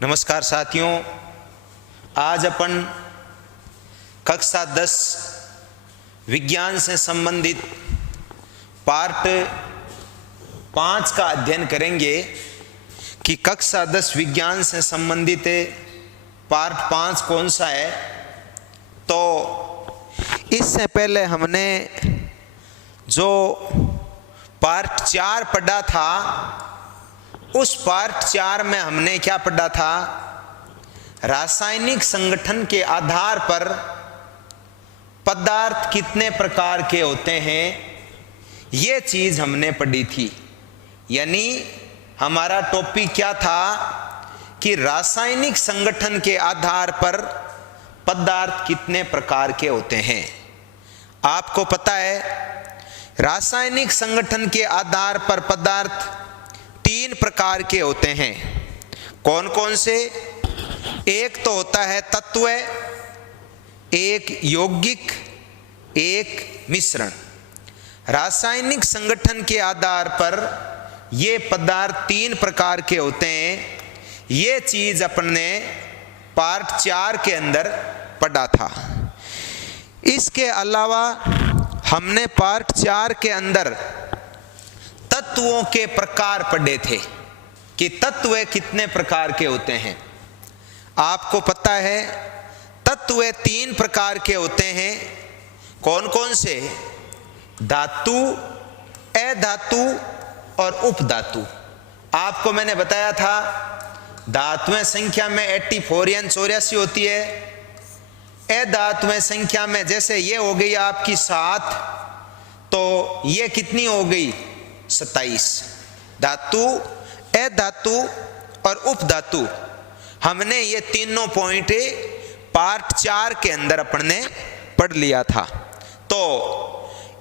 नमस्कार साथियों, आज अपन कक्षा 10 विज्ञान से संबंधित पार्ट 5 का अध्ययन करेंगे कि कक्षा 10 विज्ञान से संबंधित पार्ट 5 कौन सा है। तो इससे पहले हमने जो पार्ट 4 पढ़ा था, उस पार्ट 4 में हमने क्या पढ़ा था? रासायनिक संगठन के आधार पर पदार्थ कितने प्रकार के होते हैं, ये चीज हमने पढ़ी थी। यानी हमारा टॉपिक क्या था कि रासायनिक संगठन के आधार पर पदार्थ कितने प्रकार के होते हैं। आपको पता है, रासायनिक संगठन के आधार पर पदार्थ 3 प्रकार के होते हैं। कौन कौन से? एक तो होता है तत्व, एक यौगिक, एक मिश्रण। रासायनिक संगठन के आधार पर ये पदार्थ 3 प्रकार के होते हैं। ये चीज अपन ने पार्ट 4 के अंदर पढ़ा था। इसके अलावा हमने पार्ट 4 के अंदर तत्वों के प्रकार पढ़े थे कि तत्व कितने प्रकार के होते हैं। आपको पता है तत्व 3 प्रकार के होते हैं। कौन कौन से? धातु, अधातु और उपधातु। आपको मैंने बताया था धातुएं संख्या में 84 यानी 84 होती है। अधातुएं संख्या में जैसे ये हो गई आपकी 7, तो ये कितनी हो गई? 27। धातु, अधातु और उपधातु, हमने ये तीनों पॉइंट पार्ट 4 के अंदर अपन ने पढ़ लिया था। तो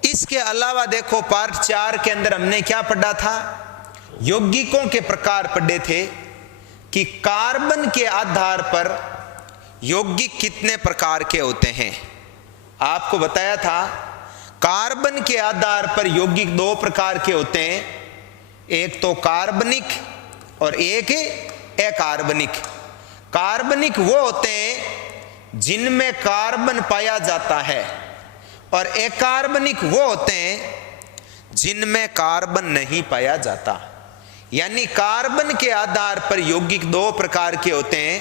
इसके अलावा देखो, पार्ट 4 के अंदर हमने क्या पढ़ा था? यौगिकों के प्रकार पढ़े थे कि कार्बन के आधार पर यौगिक कितने प्रकार के होते हैं। आपको बताया था कार्बन के आधार पर यौगिक 2 प्रकार के होते हैं, एक तो कार्बनिक और एक अकार्बनिक। कार्बनिक वो होते हैं जिनमें कार्बन पाया जाता है, और अकार्बनिक वो होते हैं जिनमें कार्बन नहीं पाया जाता। यानी कार्बन के आधार पर यौगिक 2 प्रकार के होते हैं,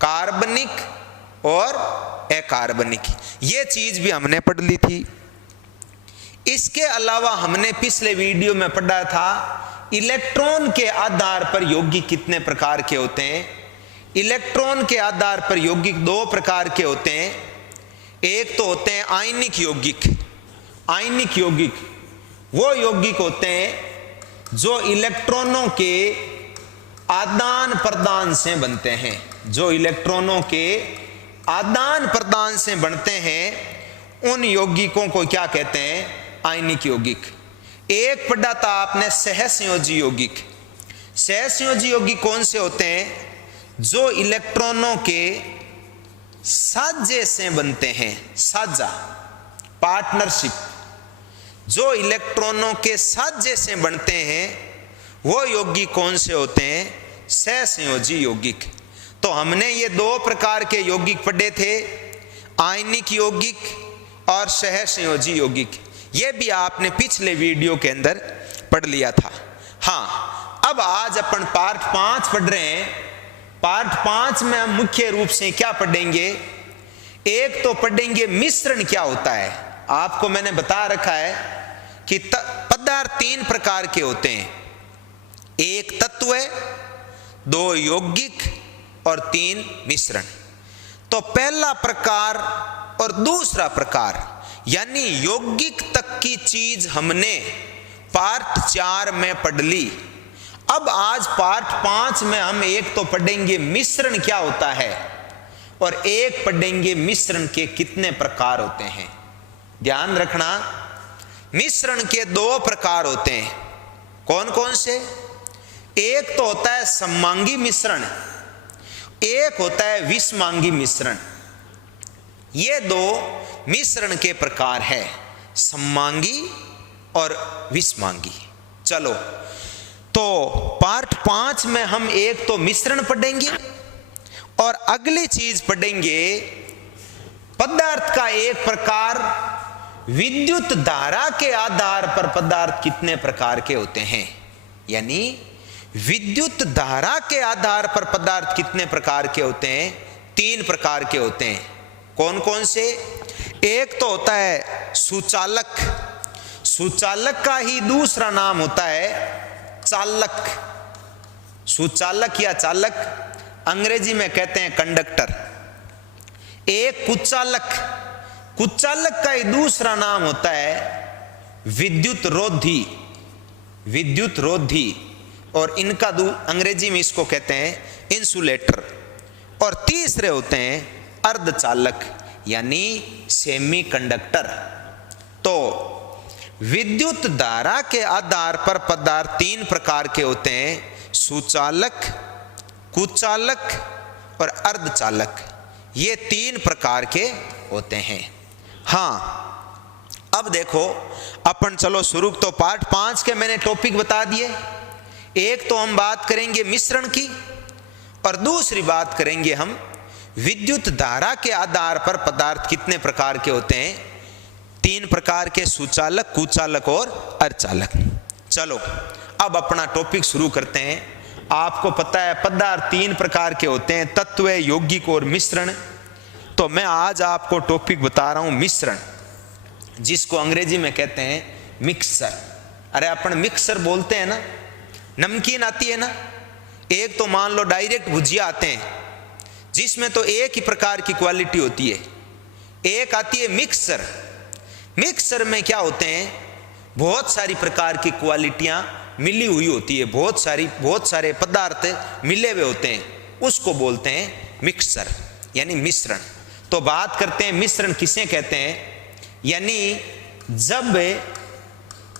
कार्बनिक और अकार्बनिक। ये चीज भी हमने पढ़ ली थी। इसके अलावा हमने पिछले वीडियो में पढ़ा था इलेक्ट्रॉन के आधार पर यौगिक कितने प्रकार के होते हैं। इलेक्ट्रॉन के आधार पर यौगिक 2 प्रकार के होते हैं। एक तो होते हैं आयनिक यौगिक। आयनिक यौगिक वो यौगिक होते हैं जो इलेक्ट्रॉनों के आदान प्रदान से बनते हैं। जो इलेक्ट्रॉनों के आदान प्रदान से बनते हैं, उन यौगिकों को क्या कहते हैं? आयनिक यौगिक। एक पढ़ा था आपने सहसंयोजी यौगिक। सहसंयोजी यौगिक कौन से होते हैं? जो इलेक्ट्रॉनों के साझे से बनते हैं। साझा, पार्टनरशिप। जो इलेक्ट्रॉनों के साझे से बनते हैं, वो यौगिक कौन से होते हैं? सहसंयोजी यौगिक। तो हमने ये 2 प्रकार के यौगिक पढ़े थे, आयनिक यौगिक और सहसंयोजी यौगिक। ये भी आपने पिछले वीडियो के अंदर पढ़ लिया था। हाँ, अब आज अपन पार्ट 5 पढ़ रहे हैं। पार्ट 5 में हम मुख्य रूप से क्या पढ़ेंगे? एक तो पढ़ेंगे मिश्रण क्या होता है। आपको मैंने बता रखा है कि पदार्थ 3 प्रकार के होते हैं, एक तत्व, 2 यौगिक और 3 मिश्रण। तो पहला प्रकार और दूसरा प्रकार, यानी यौगिक तक की चीज हमने पार्ट 4 में पढ़ ली। अब आज पार्ट 5 में हम एक तो पढ़ेंगे मिश्रण क्या होता है, और एक पढ़ेंगे मिश्रण के कितने प्रकार होते हैं। ध्यान रखना, मिश्रण के 2 प्रकार होते हैं। कौन कौन से? एक तो होता है सममांगी मिश्रण, एक होता है विषमांगी मिश्रण। ये 2 मिश्रण के प्रकार है, सममांगी और विषमांगी। चलो तो पार्ट 5 में हम एक तो मिश्रण पढ़ेंगे और अगली चीज पढ़ेंगे पदार्थ का एक प्रकार, विद्युत धारा के आधार पर पदार्थ कितने प्रकार के होते हैं। यानी विद्युत धारा के आधार पर पदार्थ कितने प्रकार के होते हैं? 3 प्रकार के होते हैं। कौन कौन से? एक तो होता है सुचालक, सुचालक का ही दूसरा नाम होता है चालक। सुचालक या चालक अंग्रेजी में कहते हैं कंडक्टर। एक कुचालक, कुचालक का ही दूसरा नाम होता है विद्युत रोधी, विद्युत रोधी, और इनका अंग्रेजी में इसको कहते हैं इंसुलेटर। और तीसरे होते हैं अर्धचालक यानी सेमी कंडक्टर। तो विद्युत धारा के आधार पर पदार्थ 3 प्रकार के होते हैं, सुचालक, कुचालक और अर्धचालक। ये 3 प्रकार के होते हैं। हाँ, अब देखो अपन चलो शुरू, तो पार्ट 5 के मैंने टॉपिक बता दिए। एक तो हम बात करेंगे मिश्रण की और दूसरी बात करेंगे हम विद्युत धारा के आधार पर पदार्थ कितने प्रकार के होते हैं। 3 प्रकार के, सुचालक, कुचालक और अर्धचालक। चलो अब अपना टॉपिक शुरू करते हैं। आपको पता है पदार्थ 3 प्रकार के होते हैं, तत्व, यौगिक और मिश्रण। तो मैं आज आपको टॉपिक बता रहा हूं मिश्रण, जिसको अंग्रेजी में कहते हैं मिक्सर। अरे अपन मिक्सर बोलते हैं ना, नमकीन आती है ना, एक तो मान लो डायरेक्ट भुजिया आते हैं जिसमें तो एक ही प्रकार की क्वालिटी होती है, एक आती है मिक्सर। मिक्सर में क्या होते हैं, बहुत सारी प्रकार की क्वालिटियां मिली हुई होती है, बहुत सारे पदार्थ मिले हुए होते हैं, उसको बोलते हैं मिक्सर यानी मिश्रण। तो बात करते हैं मिश्रण किसे कहते हैं। यानी जब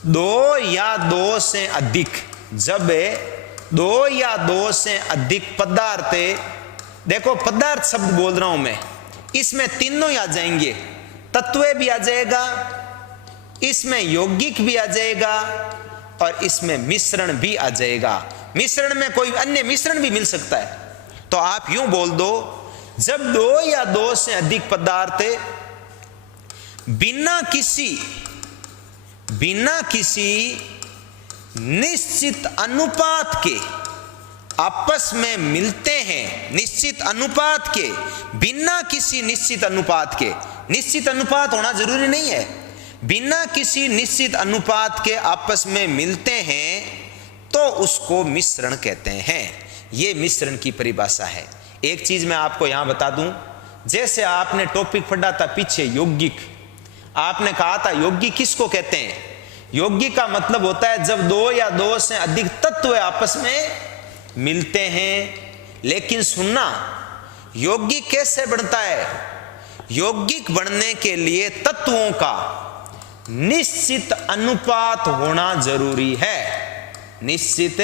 2 या 2 से अधिक, जब 2 या 2 से अधिक पदार्थ, देखो पदार्थ शब्द बोल रहा हूं मैं, इसमें तीनों ही आ जाएंगे, तत्व भी आ जाएगा, इसमें यौगिक भी आ जाएगा और इसमें मिश्रण भी आ जाएगा। मिश्रण में कोई अन्य मिश्रण भी मिल सकता है। तो आप यूं बोल दो, जब 2 या 2 से अधिक पदार्थ बिना किसी निश्चित अनुपात के आपस में मिलते हैं, निश्चित अनुपात के, बिना किसी निश्चित अनुपात के, निश्चित अनुपात होना जरूरी नहीं है, बिना किसी निश्चित अनुपात के आपस में मिलते हैं तो उसको मिश्रण कहते हैं। यह मिश्रण की परिभाषा है। एक चीज मैं आपको यहां बता दूं, जैसे आपने टॉपिक पढ़ा था पीछे यौगिक, आपने कहा था यौगिक किसको कहते हैं। यौगिक का मतलब होता है जब 2 या 2 से अधिक तत्व आपस में मिलते हैं। लेकिन सुनना, यौगिक कैसे बनता है। यौगिक बनने के लिए तत्वों का निश्चित अनुपात होना जरूरी है, निश्चित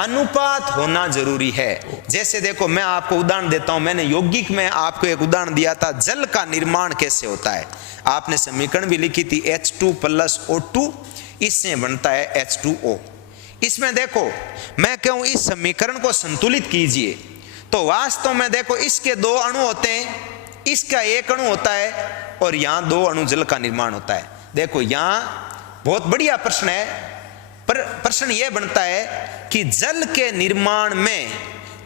अनुपात होना जरूरी है। जैसे देखो मैं आपको उदाहरण देता हूं, मैंने यौगिक में आपको एक उदाहरण दिया था, जल का निर्माण कैसे होता है। आपने समीकरण भी लिखी थी H2 + O2, इससे बनता है H2O। इसमें देखो मैं कहूं इस समीकरण को संतुलित कीजिए, तो वास्तव में देखो इसके 2 अणु होते हैं, इसका 1 अणु होता है और यहां 2 अणु जल का निर्माण होता है। देखो यहां बहुत बढ़िया प्रश्न है, पर प्रश्न यह बनता है कि जल के निर्माण में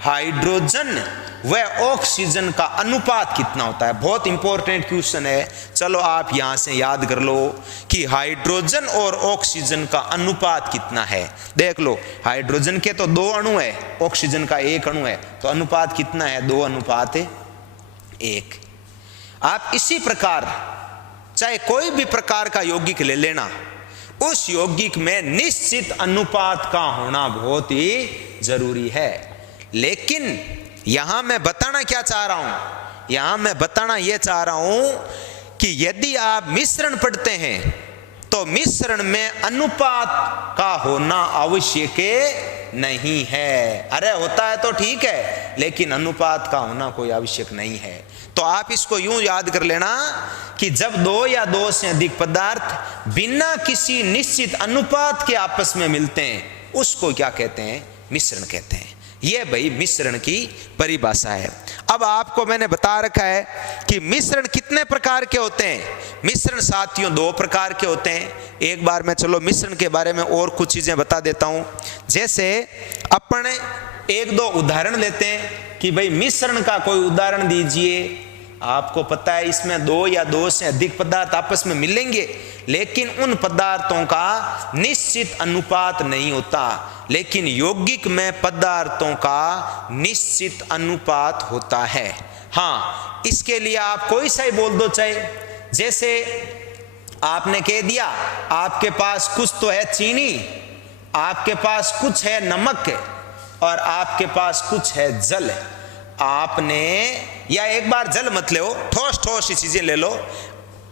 हाइड्रोजन व ऑक्सीजन का अनुपात कितना होता है। बहुत इंपॉर्टेंट क्वेश्चन है। चलो आप यहां से याद कर लो कि हाइड्रोजन और ऑक्सीजन का अनुपात कितना है। देख लो, हाइड्रोजन के तो 2 अणु है, ऑक्सीजन का 1 अणु है, तो अनुपात कितना है, 2:1। आप इसी प्रकार चाहे कोई भी प्रकार का यौगिक ले लेना, उस यौगिक में निश्चित अनुपात का होना बहुत ही जरूरी है। लेकिन यहां मैं बताना क्या चाह रहा हूं, यहां मैं बताना यह चाह रहा हूं कि यदि आप मिश्रण पढ़ते हैं तो मिश्रण में अनुपात का होना आवश्यक नहीं है। अरे होता है तो ठीक है, लेकिन अनुपात का होना कोई आवश्यक नहीं है। तो आप इसको यूं याद कर लेना कि जब 2 या 2 से अधिक पदार्थ बिना किसी निश्चित अनुपात के आपस में मिलते हैं उसको क्या कहते हैं, मिश्रण कहते हैं। ये भाई मिश्रण की परिभाषा है। अब आपको मैंने बता रखा है कि मिश्रण कितने प्रकार के होते हैं। मिश्रण साथियों 2 प्रकार के होते हैं। एक बार मैं चलो मिश्रण के बारे में और कुछ चीजें बता देता हूं। जैसे अपन 1-2 उदाहरण लेते हैं कि भाई मिश्रण का कोई उदाहरण दीजिए। आपको पता है इसमें 2 या 2 से अधिक पदार्थ आपस में मिलेंगे, लेकिन उन पदार्थों का निश्चित अनुपात नहीं होता, लेकिन यौगिक में पदार्थों का निश्चित अनुपात होता है। हाँ, इसके लिए आप कोई सा ही बोल दो चाहे। जैसे आपने कह दिया आपके पास कुछ तो है चीनी, आपके पास कुछ है नमक और आपके पास कुछ है जल। आपने, या एक बार जल मत लो, ठोस ठोस चीजें ले लो।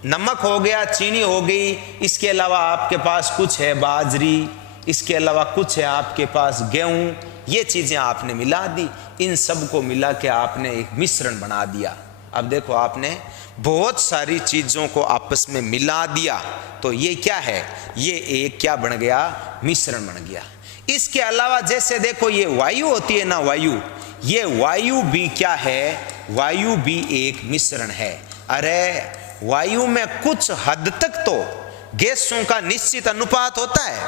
नमक हो गया, चीनी हो गई, इसके अलावा आपके पास कुछ है बाजरी, इसके अलावा कुछ है आपके पास गेहूं। ये चीजें आपने मिला दी, इन सब को मिला के आपने एक मिश्रण बना दिया। अब देखो आपने बहुत सारी चीजों को आपस में मिला दिया, तो ये क्या है, ये एक क्या बन गया, मिश्रण बन गया। इसके अलावा जैसे देखो ये वायु होती है ना, वायु, ये वायु भी क्या है, वायु भी एक मिश्रण है। अरे वायु में कुछ हद तक तो गैसों का निश्चित अनुपात होता है,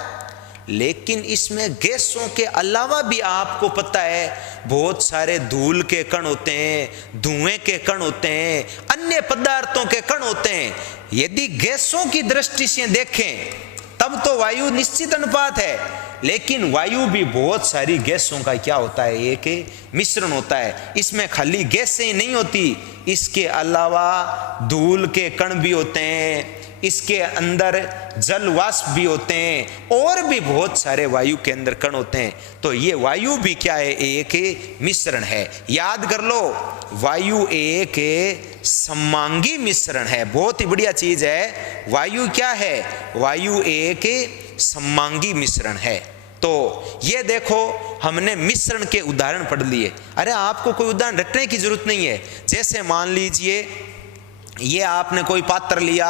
लेकिन इसमें गैसों के अलावा भी आपको पता है बहुत सारे धूल के कण होते हैं, धुएं के कण होते हैं, अन्य पदार्थों के कण होते हैं। यदि गैसों की दृष्टि से देखें तब तो वायु निश्चित अनुपात है, लेकिन वायु भी बहुत सारी गैसों का क्या होता है, एक मिश्रण होता है। इसमें खाली गैसें ही नहीं होती, इसके अलावा धूल के कण भी होते हैं, इसके अंदर जल वाष्प भी होते हैं, और भी बहुत सारे वायु के अंदर कण होते हैं। तो ये वायु भी क्या है, एक मिश्रण है। याद कर लो, वायु एक समांगी मिश्रण है। बहुत ही बढ़िया चीज है। वायु क्या है, वायु एक समांगी मिश्रण है। तो ये देखो हमने मिश्रण के उदाहरण पढ़ लिए। अरे आपको कोई उदाहरण रटने की जरूरत नहीं है। जैसे मान लीजिए ये आपने कोई पात्र लिया,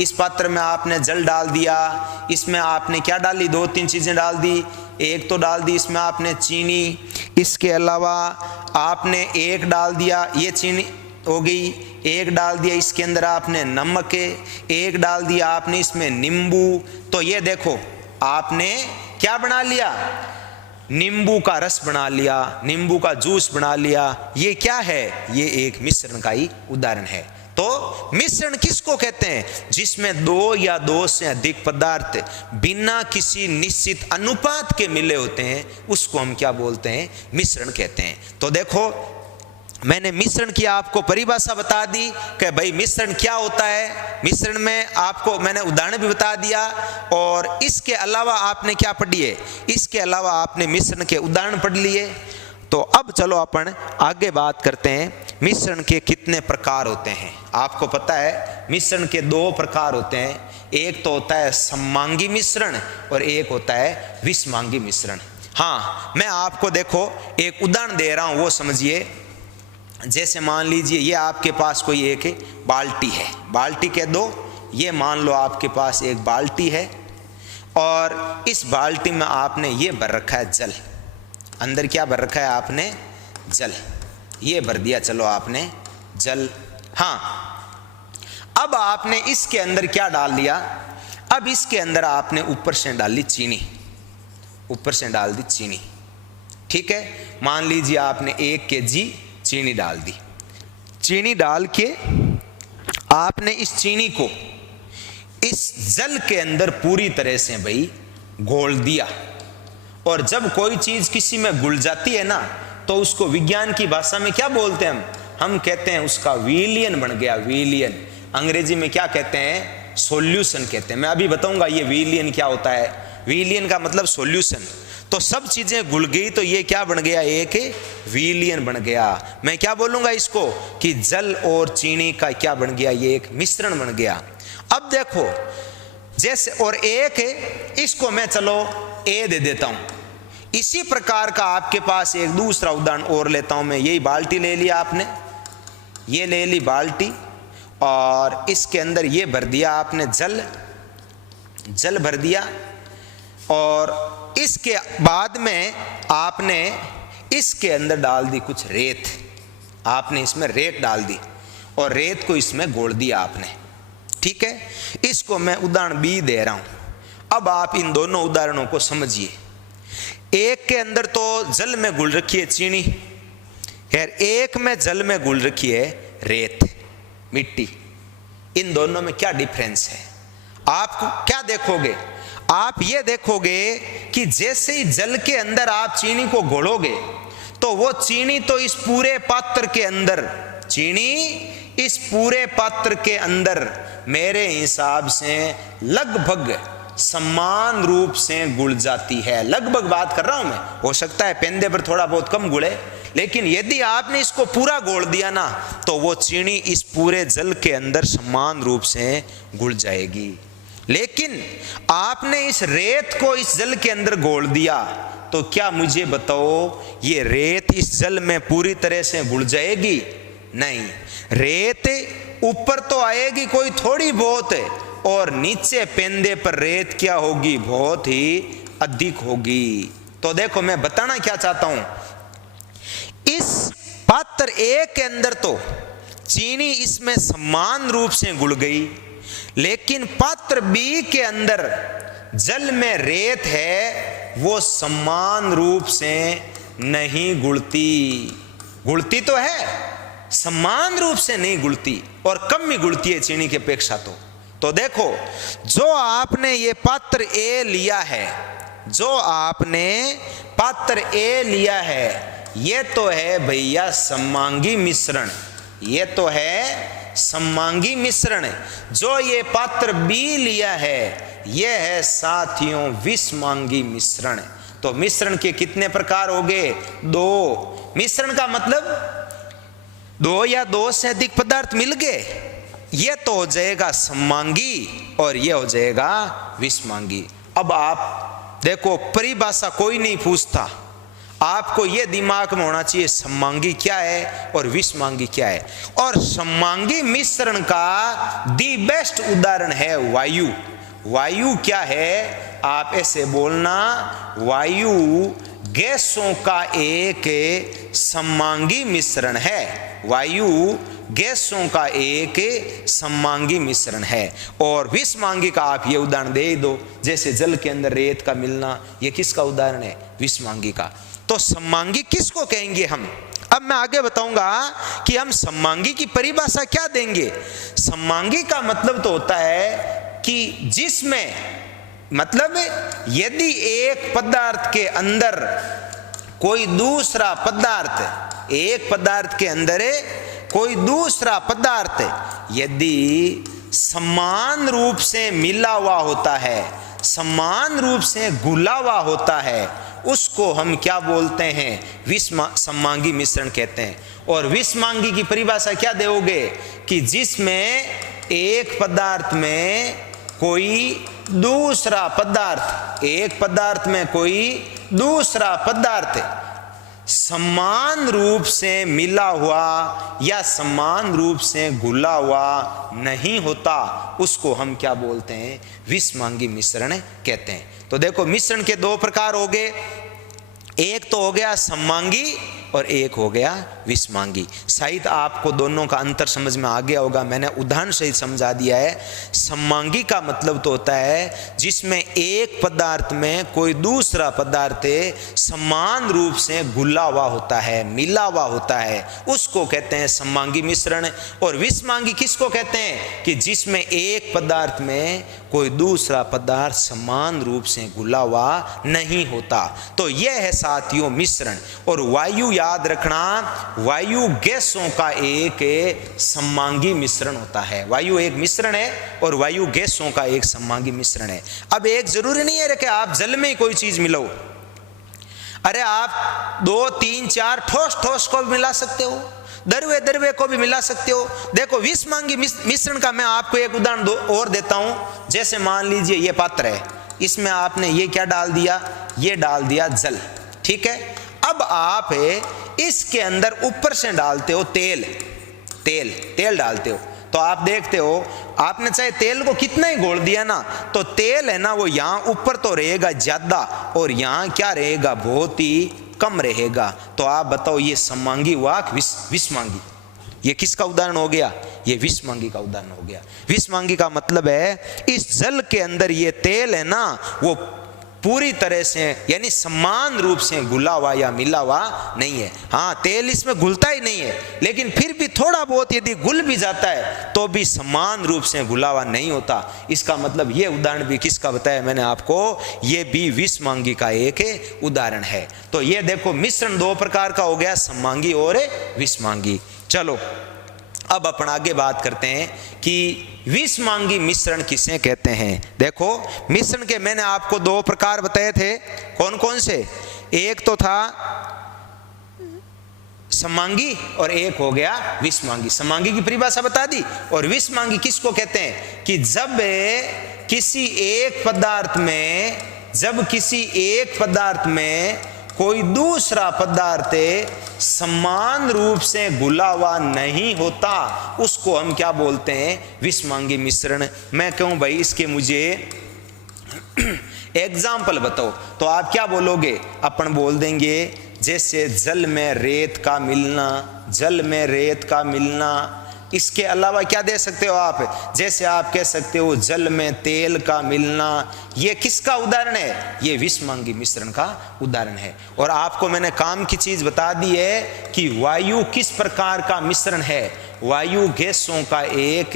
इस पात्र में आपने जल डाल दिया, इसमें आपने क्या डाली, 2-3 चीजें डाल दी। एक तो डाल दी इसमें आपने चीनी, इसके अलावा आपने एक डाल दिया, ये चीनी हो गई। एक डाल दिया इसके अंदर आपने नमक, एक डाल दिया आपने इसमें नींबू। तो ये देखो आपने क्या बना लिया, नींबू का रस बना लिया, नींबू का जूस बना लिया। ये क्या है, ये एक मिश्रण का ही उदाहरण है। तो मिश्रण किसको कहते हैं, जिसमें 2 या 2 से अधिक पदार्थ बिना किसी निश्चित अनुपात के मिले होते हैं, उसको हम क्या बोलते हैं, मिश्रण कहते हैं। तो देखो मैंने मिश्रण की आपको परिभाषा बता दी कि भाई मिश्रण क्या होता है। मिश्रण में आपको मैंने उदाहरण भी बता दिया, और इसके अलावा आपने क्या पढ़ी है, इसके अलावा आपने मिश्रण के उदाहरण पढ़ लिए। तो अब चलो अपन आगे बात करते हैं मिश्रण के कितने प्रकार होते हैं। आपको पता है मिश्रण के 2 प्रकार होते हैं। एक तो होता है समांगी मिश्रण और एक होता है विषमांगी मिश्रण। हाँ, मैं आपको देखो एक उदाहरण दे रहा हूं, वो समझिए। जैसे मान लीजिए ये आपके पास कोई एक बाल्टी है, बाल्टी कह दो, ये मान लो आपके पास एक बाल्टी है, और इस बाल्टी में आपने ये भर रखा है जल। अंदर क्या भर रखा है आपने, जल। ये भर दिया चलो आपने जल। हाँ, अब आपने इसके अंदर क्या डाल दिया, अब इसके अंदर आपने ऊपर से डाली चीनी, ऊपर से डाल दी चीनी। ठीक है, मान लीजिए आपने 1 kg चीनी डाल दी। चीनी डाल के आपने इस चीनी को इस जल के अंदर पूरी तरह से भाई घोल दिया। और जब कोई चीज किसी में घुल जाती है ना, तो उसको विज्ञान की भाषा में क्या बोलते हैं हम कहते हैं उसका विलियन बन गया। विलियन अंग्रेजी में क्या कहते हैं, सॉल्यूशन कहते हैं। मैं अभी बताऊंगा ये विलियन क्या होता है। विलियन का मतलब सॉल्यूशन। तो सब चीजें घुल गई तो ये क्या बन गया, एक विलियन बन गया। मैं क्या बोलूंगा इसको कि जल और चीनी का क्या बन गया, ये एक मिश्रण बन गया। अब देखो जैसे, और एक इसको मैं चलो ए दे देता हूं। इसी प्रकार का आपके पास एक दूसरा उदाहरण और लेता हूं मैं। यही बाल्टी ले लिया आपने, ये ले ली बाल्टी, और इसके अंदर ये भर दिया आपने जल, जल भर दिया, और इसके बाद में आपने इसके अंदर डाल दी कुछ रेत, आपने इसमें रेत डाल दी और रेत को इसमें घोल दिया आपने, ठीक है। इसको मैं उदाहरण बी दे रहा हूं। अब आप इन दोनों उदाहरणों को समझिए। एक के अंदर तो जल में घुल रखी है चीनी, यार एक में जल में घुल रखी है रेत, मिट्टी। इन दोनों में क्या डिफरेंस है? आप क्या देखोगे? आप ये देखोगे कि जैसे ही जल के अंदर आप चीनी को घोलोगे तो वो चीनी तो इस पूरे पात्र के अंदर, चीनी इस पूरे पात्र के अंदर मेरे हिसाब से लगभग समान रूप से घुल जाती है। लगभग बात कर रहा हूं मैं, हो सकता है पेंदे पर थोड़ा बहुत कम घुले, लेकिन यदि आपने इसको पूरा घोल दिया ना तो वो चीनी इस पूरे जल के अंदर समान रूप से घुल जाएगी। लेकिन आपने इस रेत को इस जल के अंदर घोल दिया तो क्या मुझे बताओ ये रेत इस जल में पूरी तरह से घुल जाएगी? नहीं, रेत ऊपर तो आएगी कोई थोड़ी बहुत, और नीचे पेंदे पर रेत क्या होगी? बहुत ही अधिक होगी। तो देखो मैं बताना क्या चाहता हूं, इस पात्र ए के अंदर तो चीनी इसमें समान रूप से घुल गई, लेकिन पात्र बी के अंदर जल में रेत है, वो समान रूप से नहीं घुलती। घुलती तो है, समान रूप से नहीं घुलती, और कम ही घुलती है चीनी की अपेक्षा। तो देखो, जो आपने ये पात्र ए लिया है, जो आपने पात्र ए लिया है, ये तो है भैया सममांगी मिश्रण, ये तो है सममांगी मिश्रण। जो ये पात्र बी लिया है, ये है साथियों विषमांगी मिश्रण। तो मिश्रण के कितने प्रकार हो गए? दो। मिश्रण का मतलब दो या दो से अधिक पदार्थ मिल गए, ये तो हो जाएगा सममांगी और ये हो जाएगा विषमांगी। अब आप देखो, परिभाषा कोई नहीं पूछता, आपको यह दिमाग में होना चाहिए सममांगी क्या है और विषमांगी क्या है। और सममांगी मिश्रण का दी बेस्ट उदाहरण है वायु। वायु क्या है? आप ऐसे बोलना, वायु गैसों का एक सममांगी मिश्रण है। वायु गैसों का एक सममांगी मिश्रण है। और विषमांगी का आप ये उदाहरण दे दो, जैसे जल के अंदर रेत का मिलना, ये किसका उदाहरण है? विषमांगी का। तो सममांगी किसको कहेंगे हम? अब मैं आगे बताऊंगा कि हम सममांगी की परिभाषा क्या देंगे। सममांगी का मतलब तो होता है कि जिसमें, मतलब यदि एक पदार्थ के अंदर कोई दूसरा पदार्थ, एक पदार्थ के अंदर कोई दूसरा पदार्थ यदि समान रूप से मिला हुआ होता है, समान रूप से घुला हुआ होता है, उसको हम क्या बोलते हैं? सममांगी मिश्रण कहते हैं। और विषमांगी की परिभाषा क्या दोगे? कि जिसमें एक पदार्थ में कोई दूसरा पदार्थ, एक पदार्थ में कोई दूसरा पदार्थ समान रूप से मिला हुआ या समान रूप से घुला हुआ नहीं होता, उसको हम क्या बोलते हैं? विषमांगी मिश्रण कहते हैं। तो देखो, मिश्रण के दो प्रकार हो गए, एक तो हो गया सममांगी और एक हो गया विषमांगी। शायद आपको दोनों का अंतर समझ में आ गया होगा, मैंने उदाहरण सहित समझा दिया है। सममांगी का मतलब तो होता है जिसमें एक पदार्थ में कोई दूसरा पदार्थ समान रूप से घुला हुआ होता है, मिला हुआ होता है, उसको कहते हैं सममांगी मिश्रण। और विषमांगी किसको कहते हैं? कि जिसमें एक पदार्थ में कोई दूसरा पदार्थ समान रूप से घुला हुआ नहीं होता। तो यह है साथियों मिश्रण। और वायु याद रखना, वायु गैसों का एक सममांगी मिश्रण होता है। वायु एक मिश्रण है और वायु गैसों का एक सममांगी मिश्रण है। अब एक जरूरी नहीं है कि आप जल में कोई चीज मिलाओ, अरे आप 2, 3, 4 ठोस को भी मिला सकते हो, दरवे को भी मिला सकते हो। देखो, विषमांगी मिश्रण का मैं आपको एक उदाहरण और देता हूं। जैसे मान लीजिए ये पात्र है, इसमें आपने ये क्या डाल दिया? ये डाल दिया जल, ठीक है। अब आप इसके अंदर ऊपर से डालते हो तेल डालते हो। तो आप देखते हो, आपने चाहे तेल को कितना ही घोल दिया ना, तो तेल है ना वो यहाँ ऊपर तो रहेगा ज्यादा और यहाँ क्या रहेगा, बहुत ही कम रहेगा। तो आप बताओ ये समांगी हुआ विषमांगी? ये किसका उदाहरण हो गया? ये विषमांगी का उदाहरण हो गया। विषमांगी का मतलब है इस जल के अंदर ये तेल है ना वो पूरी तरह से यानी समान रूप से घुला हुआ या मिला हुआ नहीं है। हाँ, तेल इसमें घुलता ही नहीं है, लेकिन फिर भी थोड़ा बहुत यदि घुल भी जाता है तो भी समान रूप से घुला हुआ नहीं होता। इसका मतलब ये उदाहरण भी किसका बताया मैंने आपको, ये भी विषमांगी का एक उदाहरण है। तो ये देखो मिश्रण दो प्रकार का हो गया, समांगी और विषमांगी। चलो अब अपन आगे बात करते हैं कि विषमांगी मिश्रण किसे कहते हैं। देखो मिश्रण के मैंने आपको दो प्रकार बताए थे, कौन कौन से? एक तो था समांगी और एक हो गया विषमांगी। समांगी की परिभाषा बता दी। और विषमांगी किसको कहते हैं कि जब किसी एक पदार्थ में कोई दूसरा पदार्थ समान रूप से घुला हुआ नहीं होता, उसको हम क्या बोलते हैं, विषमांगी मिश्रण। मैं कहूं भाई इसके मुझे एग्जाम्पल बताओ, तो आप क्या बोलोगे? अपन बोल देंगे जैसे जल में रेत का मिलना। इसके अलावा क्या दे सकते हो आप? जैसे आप कह सकते हो जल में तेल का मिलना। ये किसका उदाहरण है? ये विषमांगी मिश्रण का उदाहरण है। और आपको मैंने काम की चीज बता दी है कि वायु किस प्रकार का मिश्रण है। वायु गैसों का एक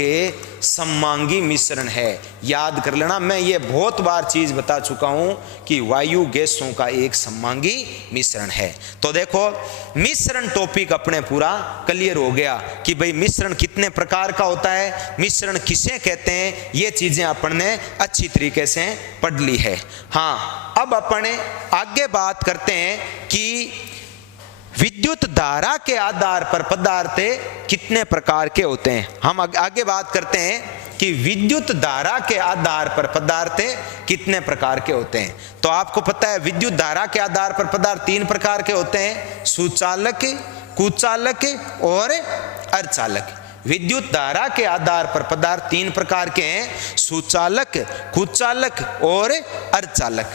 समांगी मिश्रण है। याद कर लेना, मैं ये बहुत बार चीज बता चुका हूं कि वायु गैसों का एक समांगी मिश्रण है। तो देखो मिश्रण टॉपिक अपने पूरा क्लियर हो गया कि भाई मिश्रण कितने प्रकार का होता है, मिश्रण किसे कहते हैं, ये चीजें अपन ने अच्छी तरीके से पढ़ ली है। हाँ, अब अपन आगे बात करते हैं कि विद्युत धारा के आधार पर पदार्थ कितने प्रकार के होते हैं। हम आगे बात करते हैं कि विद्युत धारा के आधार पर पदार्थ कितने प्रकार के होते हैं। तो आपको पता है विद्युत धारा के आधार पर पदार्थ तीन प्रकार के होते हैं, सुचालक, कुचालक और अर्धचालक। विद्युत धारा के आधार पर पदार्थ तीन प्रकार के हैं, सुचालक, कुचालक और अर्धचालक।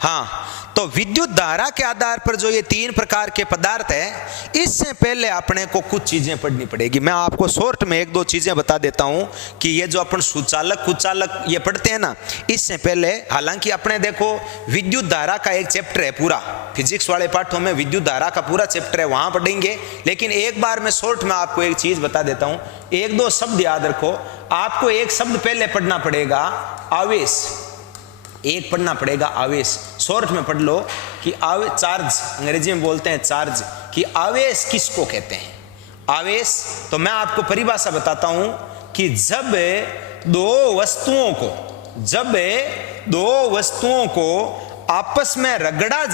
हाँ, तो विद्युत धारा के आधार पर जो ये तीन प्रकार के पदार्थ है, इससे पहले अपने को कुछ चीजें पढ़नी पड़ेगी। मैं आपको शॉर्ट में एक दो चीजें बता देता हूं कि ये जो अपन सुचालक कुचालक ये पढ़ते हैं ना, इससे पहले हालांकि अपने देखो विद्युत धारा का एक चैप्टर है पूरा, फिजिक्स वाले पाठों में विद्युत धारा का पूरा चैप्टर है, वहां पढ़ेंगे। लेकिन एक बार मैं शॉर्ट में आपको एक चीज बता देता हूं, एक दो शब्द याद रखो। आपको एक शब्द पहले पढ़ना पड़ेगा, आवेश। एक पढ़ना पड़ेगा आवेश, शॉर्ट में पढ़ लो कि आवेश, चार्ज अंग्रेजी में बोलते हैं चार्ज, कि आवेश किसको कहते हैं। आवेश, तो मैं आपको परिभाषा बताता हूं कि जब दो वस्तुओं को आपस में रगड़ा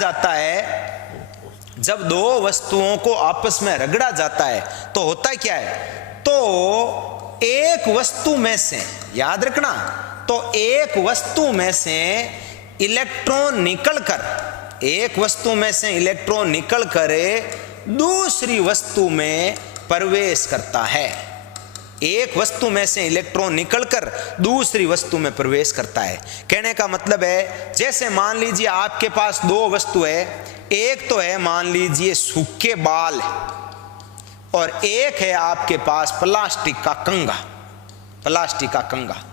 जाता है, तो होता क्या है, तो एक वस्तु में से, याद रखना, तो एक वस्तु में से इलेक्ट्रॉन निकलकर दूसरी वस्तु में प्रवेश करता है। एक वस्तु में से इलेक्ट्रॉन निकलकर दूसरी वस्तु में प्रवेश करता है। कहने का मतलब है, जैसे मान लीजिए आपके पास दो वस्तु है, एक तो है मान लीजिए सूखे बाल और एक है आपके पास प्लास्टिक का कंगा।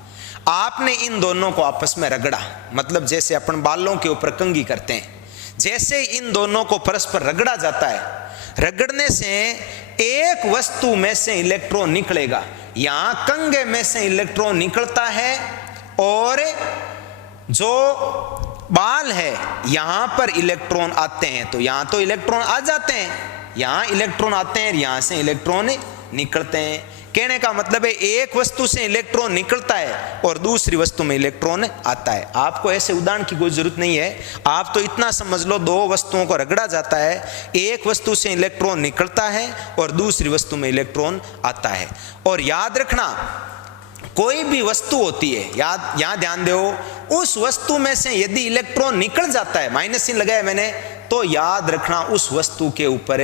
आपने इन दोनों को आपस में रगड़ा, मतलब जैसे अपन बालों के ऊपर कंघी करते हैं, जैसे इन दोनों को परस्पर रगड़ा जाता है, रगड़ने से एक वस्तु में से इलेक्ट्रॉन निकलेगा। यहां कंघे में से इलेक्ट्रॉन निकलता है और जो बाल है यहां पर इलेक्ट्रॉन आते हैं, तो यहां तो इलेक्ट्रॉन आ जाते हैं, यहां इलेक्ट्रॉन आते हैं, यहां से इलेक्ट्रॉन निकलते हैं। कहने का मतलब है एक वस्तु से इलेक्ट्रॉन निकलता है और दूसरी वस्तु में इलेक्ट्रॉन आता है। आपको ऐसे उदाहरण की कोई जरूरत नहीं है, आप तो इतना समझ लो, दो वस्तुओं को रगड़ा जाता है, एक वस्तु से इलेक्ट्रॉन निकलता है और दूसरी वस्तु में इलेक्ट्रॉन आता है। और याद रखना, कोई भी वस्तु होती है, यहां ध्यान दो, उस वस्तु में से यदि इलेक्ट्रॉन निकल जाता है, माइनस चिन्ह लगाया मैंने, तो याद रखना उस वस्तु के ऊपर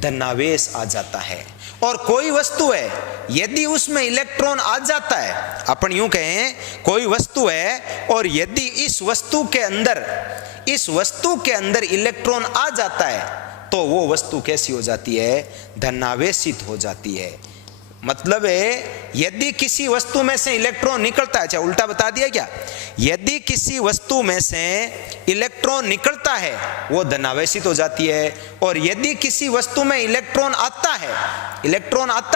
धनावेश आ जाता है। और कोई वस्तु है यदि उसमें इलेक्ट्रॉन आ जाता है, अपन यूं कहें कोई वस्तु है और यदि इस वस्तु के अंदर इलेक्ट्रॉन आ जाता है तो वो वस्तु कैसी हो जाती है? धनावेशित हो जाती है। मतलब है यदि किसी वस्तु में से इलेक्ट्रॉन निकलता है, चाहे उल्टा बता दिया क्या, यदि किसी वस्तु में से इलेक्ट्रॉन निकलता है वो धनावेशित हो जाती है, और यदि किसी वस्तु में इलेक्ट्रॉन आता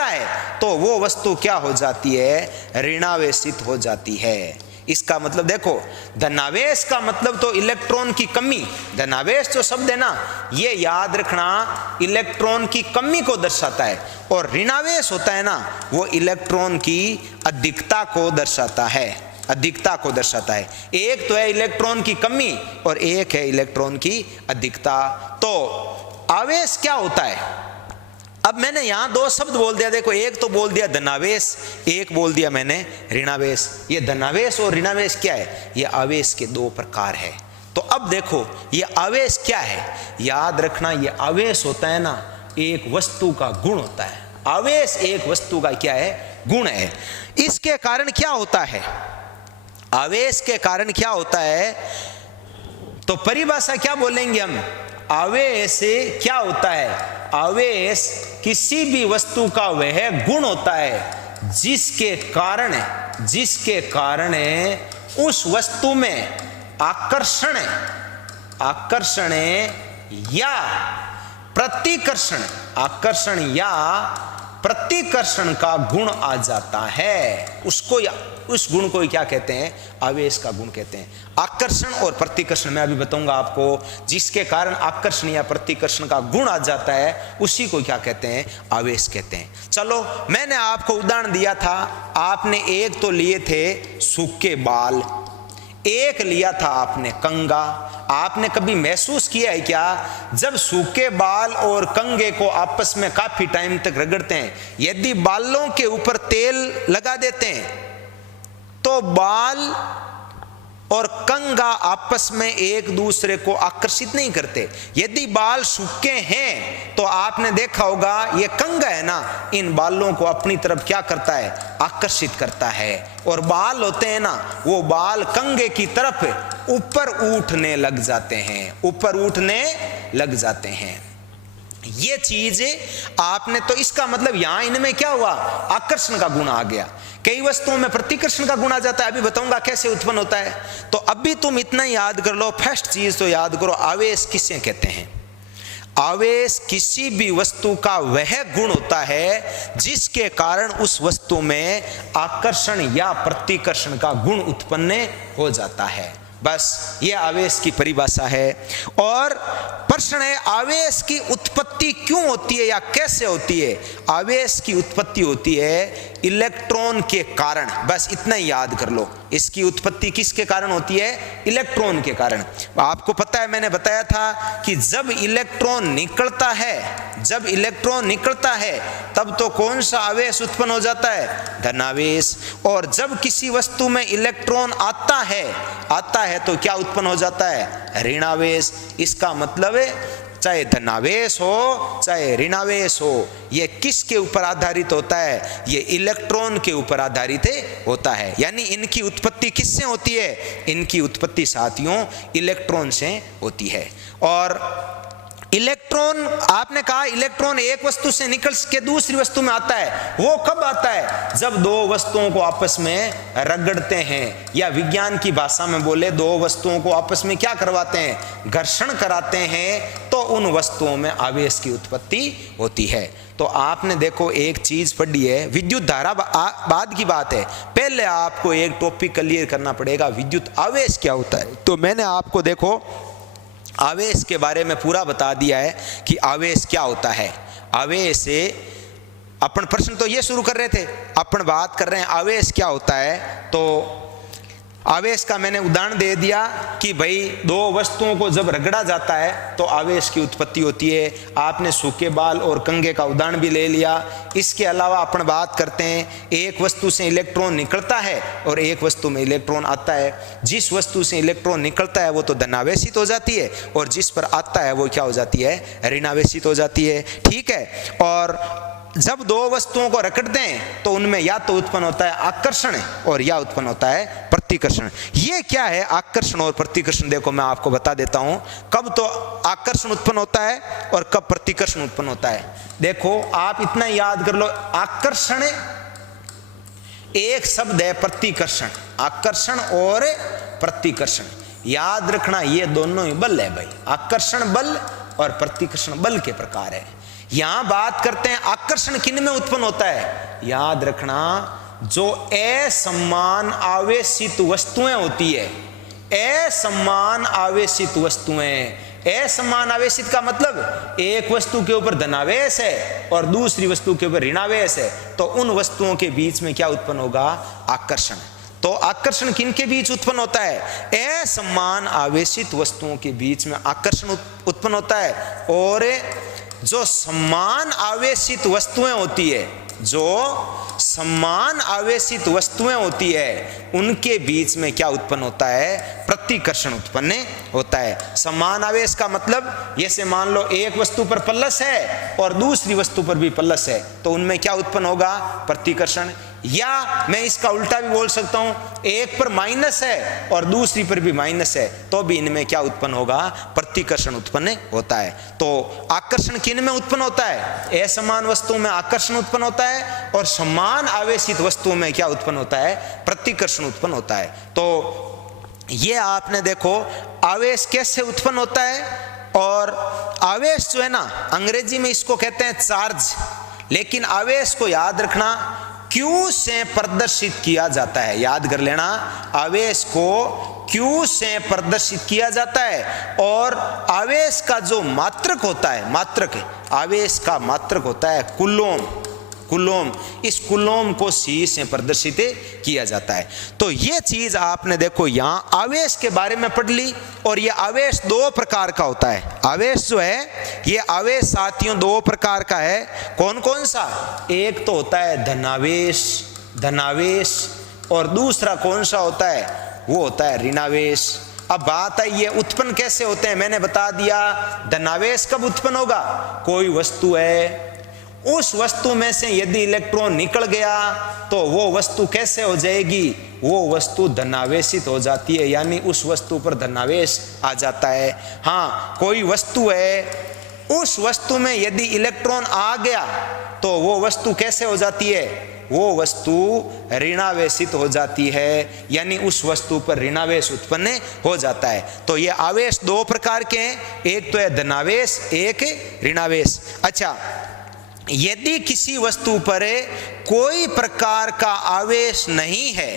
है तो वो वस्तु क्या हो जाती है? ऋणावेशित हो जाती है। इसका मतलब देखो, धनावेश का मतलब तो इलेक्ट्रॉन की कमी, धनावेश जो शब्द है ना ये याद रखना इलेक्ट्रॉन की कमी को दर्शाता है, और ऋणावेश होता है ना वो इलेक्ट्रॉन की अधिकता को दर्शाता है, अधिकता को दर्शाता है। एक तो है इलेक्ट्रॉन की कमी और एक है इलेक्ट्रॉन की अधिकता। तो आवेश क्या होता है? अब मैंने यहां दो शब्द बोल दिया, देखो एक तो बोल दिया धनावेश, एक बोल दिया मैंने ऋणावेश। ये धनावेश और ऋणावेश क्या है? ये आवेश के दो प्रकार है। तो अब देखो ये आवेश क्या है? याद रखना ये आवेश होता है ना एक वस्तु का गुण होता है। आवेश एक वस्तु का क्या है? गुण है। इसके कारण क्या होता है? आवेश के कारण क्या होता है? तो परिभाषा क्या बोलेंगे हम? आवेश क्या होता है? आवेश किसी भी वस्तु का वह गुण होता है जिसके कारण उस वस्तु में आकर्षण या प्रतिकर्षण का गुण आ जाता है। उसको उस गुण को क्या कहते हैं? आवेश का गुण कहते हैं। आकर्षण और प्रतिकर्षण मैं अभी बताऊंगा आपको, जिसके कारण आकर्षण या प्रतिकर्षण का गुण आ जाता है उसी को क्या कहते हैं? आवेश कहते हैं। चलो मैंने आपको उदाहरण दिया था, आपने एक तो लिए थे सूखे बाल, एक लिया था आपने कंगा। आपने कभी महसूस किया है क्या जब सूखे बाल और कंगे को आपस में काफी टाइम तक रगड़ते हैं, यदि बालों के ऊपर तेल लगा देते हैं तो बाल और कंगा आपस में एक दूसरे को आकर्षित नहीं करते। यदि बाल सूखे हैं तो आपने देखा होगा ये कंगा है ना, इन बालों को अपनी तरफ क्या करता है? आकर्षित करता है। और बाल होते हैं ना वो बाल कंगे की तरफ ऊपर उठने लग जाते हैं, ये चीज आपने तो इसका मतलब यहां इनमें क्या हुआ? आकर्षण का गुण आ गया। कई वस्तुओं में प्रतिकर्षण का गुण आ जाता है, अभी बताऊंगा कैसे उत्पन्न होता है। तो अभी तुम इतना याद कर लो, फर्स्ट चीज तो याद करो आवेश किसे कहते हैं? आवेश किसी भी वस्तु का वह गुण होता है जिसके कारण उस वस्तु में आकर्षण या प्रतिकर्षण का गुण उत्पन्न हो जाता है। बस ये आवेश की परिभाषा है। और प्रश्न है आवेश की उत्पत्ति क्यों होती है या कैसे होती है? आवेश की उत्पत्ति होती है इलेक्ट्रॉन के कारण। बस इतना ही याद कर लो, इसकी उत्पत्ति किसके कारण होती है? इलेक्ट्रॉन के कारण। आपको पता है मैंने बताया था कि जब इलेक्ट्रॉन निकलता है तब तो कौन सा आवेश उत्पन्न हो जाता है? धनावेश। और जब किसी वस्तु में इलेक्ट्रॉन आता है तो क्या उत्पन्न हो जाता है? ऋणावेश। इसका मतलब है चाहे धनावेश हो चाहे ऋणावेश हो, ये किसके ऊपर आधारित होता है? ये इलेक्ट्रॉन के ऊपर आधारित होता है। यानी इनकी उत्पत्ति किससे होती है? इनकी उत्पत्ति साथियों इलेक्ट्रॉन से होती है। और इलेक्ट्रॉन, आपने कहा इलेक्ट्रॉन एक वस्तु से निकल के दूसरी वस्तु में आता है। वो कब आता है? जब दो वस्तुओं को आपस में रगड़ते हैं, या विज्ञान की भाषा में बोले दो वस्तुओं को आपस में क्या करवाते हैं? घर्षण कराते हैं, तो उन वस्तुओं में आवेश की उत्पत्ति होती है। तो आपने देखो एक चीज पढ़ी है, विद्युत धारा बाद की बात है, पहले आपको एक टॉपिक क्लियर करना पड़ेगा, विद्युत आवेश क्या होता है। तो मैंने आपको देखो आवेश के बारे में पूरा बता दिया है कि आवेश क्या होता है। आवेश से अपन प्रश्न तो ये शुरू कर रहे थे, अपन बात कर रहे हैं आवेश क्या होता है। तो आवेश का मैंने उदाहरण दे दिया कि भाई दो वस्तुओं को जब रगड़ा जाता है तो आवेश की उत्पत्ति होती है। आपने सूखे बाल और कंघे का उदाहरण भी ले लिया। इसके अलावा अपन बात करते हैं, एक वस्तु से इलेक्ट्रॉन निकलता है और एक वस्तु में इलेक्ट्रॉन आता है। जिस वस्तु से इलेक्ट्रॉन निकलता है वो तो धनावेशित हो जाती है और जिस पर आता है वो क्या हो जाती है, ऋणावेशित हो जाती है। ठीक है। और जब दो वस्तुओं को रगड़ते हैं तो उनमें या तो उत्पन्न होता है आकर्षण और या उत्पन्न होता है प्रतिकर्षण। ये क्या है आकर्षण और प्रतिकर्षण, देखो मैं आपको बता देता हूं। कब तो आकर्षण उत्पन्न होता है और कब प्रतिकर्षण उत्पन्न होता है। देखो आप इतना याद कर लो, आकर्षण एक शब्द है, प्रतिकर्षण, आकर्षण और प्रतिकर्षण याद रखना, ये दोनों ही बल है भाई। आकर्षण बल और प्रतिकर्षण बल के प्रकार है। यहां बात करते हैं आकर्षण किन में उत्पन्न होता है, याद रखना जो असमान आवेशित वस्तुएं होती है। असमान आवेशित वस्तुएं, असमान आवेशित का मतलब एक वस्तु के ऊपर धनावेश है और दूसरी वस्तु के ऊपर ऋणावेश है, तो उन वस्तुओं के बीच में क्या उत्पन्न होगा, आकर्षण। तो आकर्षण किन के बीच उत्पन्न होता है, असमान आवेशित वस्तुओं के बीच में आकर्षण उत्पन्न होता है। और जो समान आवेशित वस्तुएं होती है, जो समान आवेशित वस्तुएं होती है, उनके बीच में क्या उत्पन्न होता है, प्रतिकर्षण उत्पन्न होता है। समान आवेश का मतलब जैसे मान लो एक वस्तु पर प्लस है और दूसरी वस्तु पर भी प्लस है, तो उनमें क्या उत्पन्न होगा, प्रतिकर्षण। या मैं इसका उल्टा भी बोल सकता हूं, एक पर माइनस है और दूसरी पर भी माइनस है, तो भी इनमें क्या उत्पन्न होगा, प्रतिकर्षण उत्पन्न होता है। तो आकर्षण किन में उत्पन्न होता है, असमान वस्तुओं में आकर्षण उत्पन्न होता है और समान आवेशित वस्तुओं में क्या उत्पन्न होता है, प्रतिकर्षण उत्पन्न होता है। तो ये आपने देखो आवेश कैसे उत्पन्न होता है। और आवेश जो है ना, अंग्रेजी में इसको कहते हैं चार्ज, लेकिन आवेश को याद रखना Q से प्रदर्शित किया जाता है। याद कर लेना, आवेश को Q से प्रदर्शित किया जाता है। और आवेश का जो मात्रक होता है, मात्रक, आवेश का मात्रक होता है कूलोम। कूलोम, इस कूलोम को C से प्रदर्शित किया जाता है। तो ये चीज आपने देखो यहाँ आवेश के बारे में पढ़ ली। और ये आवेश दो प्रकार का होता है। आवेश जो है, ये आवेश साथियों दो प्रकार का है। कौन कौन सा, एक तो होता है धनावेश, धनावेश, और दूसरा कौन सा होता है, वो होता है ऋणावेश। अब बात है ये उत्पन्न कैसे होते हैं, मैंने बता दिया। धनावेश कब उत्पन्न होगा, कोई वस्तु है, उस वस्तु में से यदि इलेक्ट्रॉन निकल गया तो वो वस्तु कैसे हो जाएगी, वो वस्तु धनावेशित हो जाती है, यानी उस वस्तु पर धनावेश आ जाता है। हाँ, कोई वस्तु है, उस वस्तु में यदि इलेक्ट्रॉन आ गया तो वो वस्तु कैसे हो जाती है, वो वस्तु ऋणावेशित हो जाती है, यानी उस वस्तु पर ऋणावेश उत्पन्न हो जाता है। तो ये आवेश दो प्रकार के हैं, एक तो है धनावेश, एक ऋणावेश। अच्छा, यदि किसी वस्तु पर कोई प्रकार का आवेश नहीं है,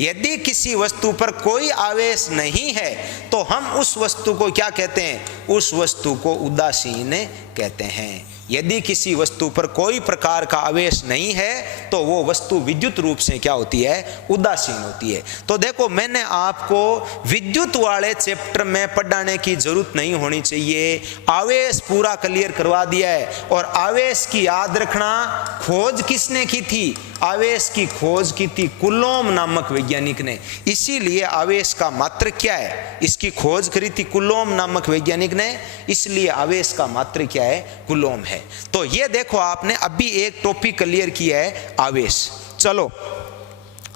यदि किसी वस्तु पर कोई आवेश नहीं है, तो हम उस वस्तु को क्या कहते हैं, उस वस्तु को उदासीन कहते हैं। यदि किसी वस्तु पर कोई प्रकार का आवेश नहीं है तो वो वस्तु विद्युत रूप से क्या होती है, उदासीन होती है। तो देखो, मैंने आपको विद्युत वाले चैप्टर में पढ़ाने की जरूरत नहीं होनी चाहिए, आवेश पूरा क्लियर करवा दिया है। और आवेश की याद रखना, खोज किसने की थी, आवेश की खोज की थी कूलोम नामक वैज्ञानिक ने। इसीलिए आवेश का मात्रक क्या है, इसकी खोज करी थी कूलोम नामक वैज्ञानिक ने, इसलिए आवेश का मात्रक क्या है, कूलोम है। तो ये देखो, आपने अभी एक टॉपिक क्लियर किया है, आवेश। चलो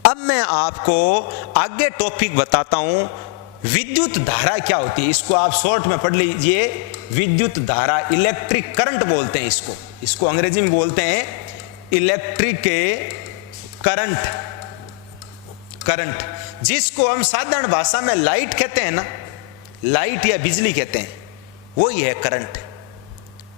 अब मैं आपको आगे टॉपिक बताता हूं, विद्युत धारा क्या होती है। इसको आप शॉर्ट में पढ़ लीजिए, विद्युत धारा, इलेक्ट्रिक करंट बोलते हैं इसको, इसको अंग्रेजी में बोलते हैं इलेक्ट्रिक करंट, करंट, जिसको हम साधारण भाषा में लाइट कहते हैं ना, लाइट या बिजली कहते हैं, वही है करंट,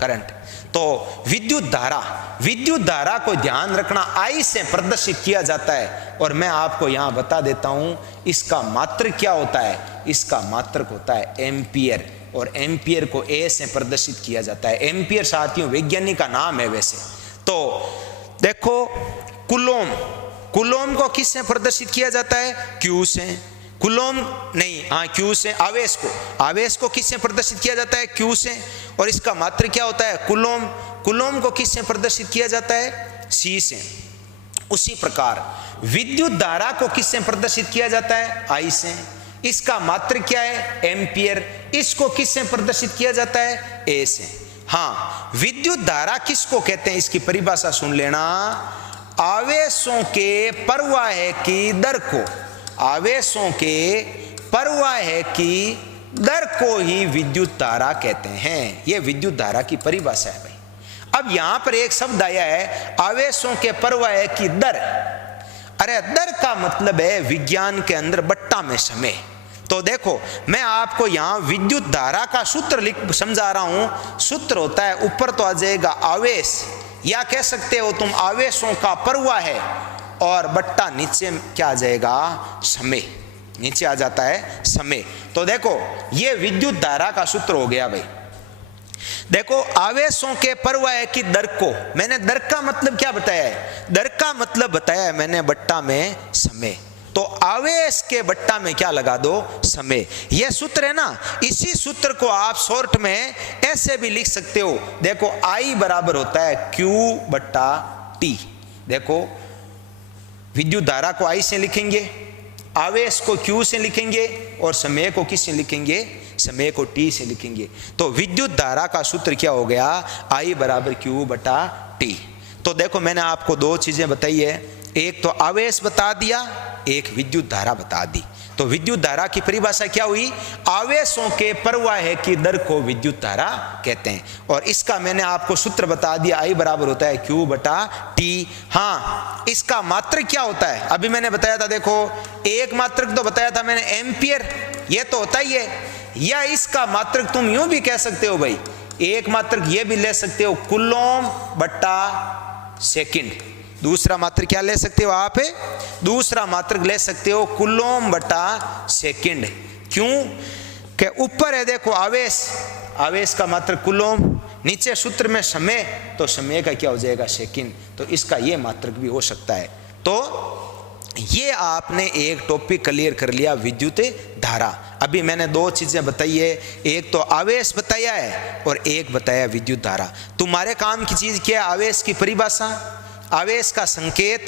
करंट। तो विद्युत धारा, विद्युत धारा को ध्यान रखना I से प्रदर्शित किया जाता है। और मैं आपको यहां बता देता हूं इसका मात्रक क्या होता है, इसका मात्रक होता है एम्पियर, और एम्पियर को A से प्रदर्शित किया जाता है। एम्पियर साथियों वैज्ञानिक का नाम है वैसे। तो देखो, कूलोम, कूलोम को किस से प्रदर्शित किया जाता है, Q से। कुलोम नहीं, हाँ क्यू से, आवेश को किससे प्रदर्शित किया जाता है? क्यू से। और इसका मात्रक क्या होता है? कुलोम। कुलोम को किससे प्रदर्शित किया जाता है? सी से। उसी प्रकार विद्युत धारा को किससे प्रदर्शित किया जाता है? आई से। इसका मात्रक क्या है? एम्पियर। इसको किससे प्रदर्शित किया जाता है? ए से। हाँ, विद्युत धारा किसको कहते हैं? इसकी परिभाषा सुन लेना, आवेशों के प्रवाह की दर को, आवेशों के प्रवाह की दर को ही विद्युत धारा कहते हैं। यह विद्युत धारा की परिभाषा है भाई। अब यहां पर एक शब्द आया है, आवेशों के प्रवाह की दर। अरे दर का मतलब है विज्ञान के अंदर बट्टा में समय। तो देखो, मैं आपको यहां विद्युत धारा का सूत्र समझा रहा हूं। सूत्र होता है, ऊपर तो आ जाएगा आवेश, या कह सकते हो तुम आवेशों का प्रवाह है, और बट्टा नीचे क्या आ जाएगा? समय। नीचे आ जाता है समय। तो देखो, ये विद्युत धारा का सूत्र हो गया भाई। देखो, आवेशों के प्रवाह की दर को, मैंने दर का मतलब क्या बताया है? दर का मतलब बताया है मैंने बट्टा में समय। तो आवेश के बट्टा में क्या लगा दो? समय। यह सूत्र है ना, इसी सूत्र को आप शॉर्ट में ऐसे भी लिख सकते हो। देखो, I बराबर होता है Q बट्टा T। देखो, विद्युत धारा को I से लिखेंगे, आवेश को Q से लिखेंगे, और समय को किससे लिखेंगे? समय को T से लिखेंगे। तो विद्युत धारा का सूत्र क्या हो गया? I बराबर Q बटा T। तो देखो, मैंने आपको दो चीजें बताई है, एक तो आवेश बता दिया, एक विद्युत धारा बता दी। तो विद्युत धारा की परिभाषा क्या हुई? आवेशों के प्रवाह की दर को विद्युत धारा कहते हैं। और इसका मैंने आपको सूत्र बता दिया, I बराबर होता है Q बटा T। हाँ, इसका मात्रक क्या होता है? अभी मैंने बताया था, देखो एक मात्रक तो बताया था मैंने, एम्पियर। ये तो होता ही है। या इसका मात्रक तुम यूं भी कह सकते हो भाई, एक मात्रक ये भी ले सकते हो, कुलोम बट्टा सेकंड। दूसरा मात्रक क्या ले सकते हो आप? दूसरा मात्रक ले सकते हो कुलोम बटा सेकंड। क्यों? कि ऊपर है देखो आवेश, आवेश का मात्रक कुलोम, नीचे सूत्र में समय, तो समय का क्या हो जाएगा? सेकंड। तो इसका ये मात्रक भी हो सकता है। तो ये आपने एक टॉपिक क्लियर कर लिया, विद्युत धारा। अभी मैंने दो चीजें बताई है, एक तो आवेश बताया है और एक बताया विद्युत धारा। तुम्हारे काम की चीज क्या है? आवेश की परिभाषा, आवेश का संकेत,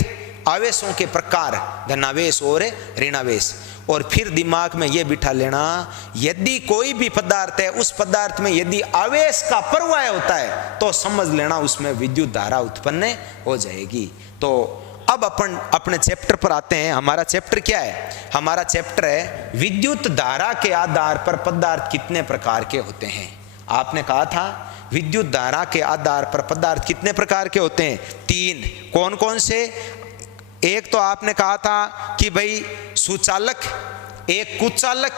आवेशों के प्रकार, धनावेश और ऋणावेश। और फिर दिमाग में यह बिठा लेना, यदि कोई भी पदार्थ है, उस पदार्थ में यदि आवेश का प्रवाह होता है तो समझ लेना उसमें विद्युत धारा उत्पन्न हो जाएगी। तो अब अपन अपने चैप्टर पर आते हैं। हमारा चैप्टर क्या है? हमारा चैप्टर है विद्युत धारा के आधार पर पदार्थ कितने प्रकार के होते हैं। आपने कहा था विद्युत धारा के आधार पर पदार्थ कितने प्रकार के होते हैं? तीन। कौन कौन से? एक तो आपने कहा था कि भाई सुचालक, एक कुचालक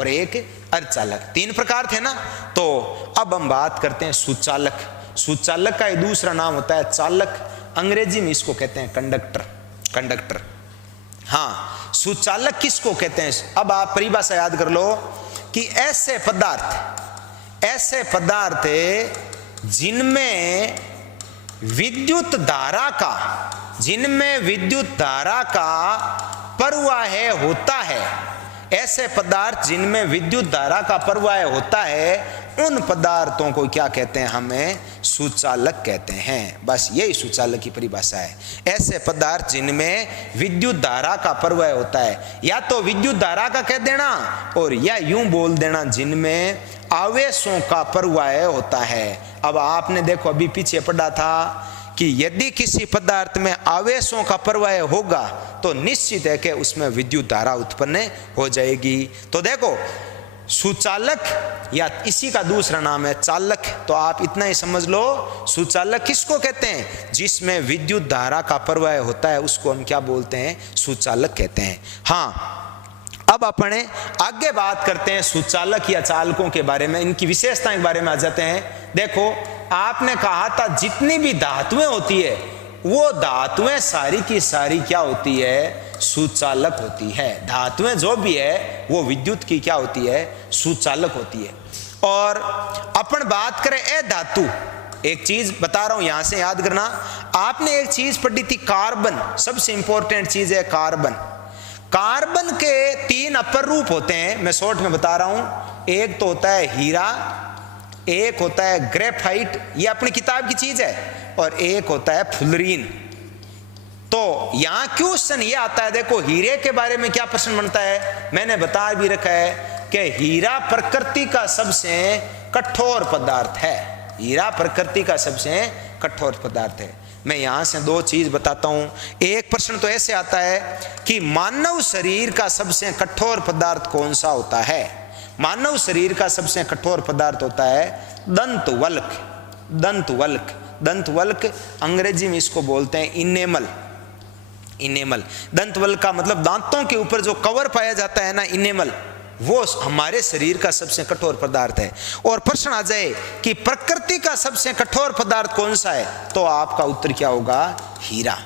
और एक अर्धचालक। तीन प्रकार थे ना। तो अब हम बात करते हैं सुचालक। सुचालक का दूसरा नाम होता है चालक, अंग्रेजी में इसको कहते हैं कंडक्टर। हाँ, सुचालक किसको कहते हैं? अब आप परिभाषा याद कर लो कि ऐसे पदार्थ जिनमें विद्युत धारा का प्रवाह होता है, ऐसे पदार्थ जिनमें विद्युत धारा का प्रवाह होता है, उन पदार्थों को क्या कहते हैं? हमें सुचालक कहते हैं। बस यही सुचालक की परिभाषा है। ऐसे पदार्थ जिनमें विद्युत धारा का प्रवाह होता है, या तो विद्युत धारा का कह देना और या यूं बोल देना जिनमें आवेशों का प्रवाह होता है। अब आपने देखो अभी पीछे पढ़ा था कि यदि किसी पदार्थ में आवेशों का प्रवाह होगा तो निश्चित है कि उसमें विद्युत धारा उत्पन्न हो जाएगी। तो देखो, सुचालक या इसी का दूसरा नाम है चालक। तो आप इतना ही समझ लो, सुचालक किसको कहते हैं? जिसमें विद्युत धारा का प्रवाह होता है उसको हम क्या बोलते हैं? सुचालक कहते हैं। हाँ, अब अपने आगे बात करते हैं सुचालक या चालकों के बारे में, इनकी विशेषताएं के बारे में आ जाते हैं। देखो, आपने कहा था जितनी भी धातुएं होती है वो धातुएं सारी की सारी क्या होती है? सुचालक होती है। धातुएं जो भी है वो विद्युत की क्या होती है? सुचालक होती है। और अपन बात करें अधातु, एक चीज बता रहा हूं यहां से याद करना। आपने एक चीज पढ़ी थी कार्बन, सबसे इंपॉर्टेंट चीज है कार्बन। कार्बन के 3 अपर रूप होते हैं, मैं शॉर्ट में बता रहा हूं। एक तो होता है हीरा, एक होता है ग्रेफाइट, ये अपनी किताब की चीज है, और एक होता है फुलरीन। तो यहां क्वेश्चन ये आता है, देखो हीरे के बारे में क्या प्रश्न बनता है, मैंने बता भी रखा है कि हीरा प्रकृति का सबसे कठोर पदार्थ है। हीरा प्रकृति का सबसे कठोर पदार्थ है। मैं यहां से 2 चीज बताता हूं। एक प्रश्न तो ऐसे आता है कि मानव शरीर का सबसे कठोर पदार्थ कौन सा होता है। मानव शरीर का सबसे कठोर पदार्थ होता है दंतवल्क। दंतवल्क, दंतवल्क अंग्रेजी में इसको बोलते हैं इनेमल। इनेमल, दंतवल्क का मतलब दांतों के ऊपर जो कवर पाया जाता है ना, इनेमल, वो हमारे शरीर का सबसे कठोर पदार्थ है। और प्रश्न आ जाए कि प्रकृति का सबसे कठोर पदार्थ कौन सा है, तो आपका उत्तर क्या होगा, हीरा।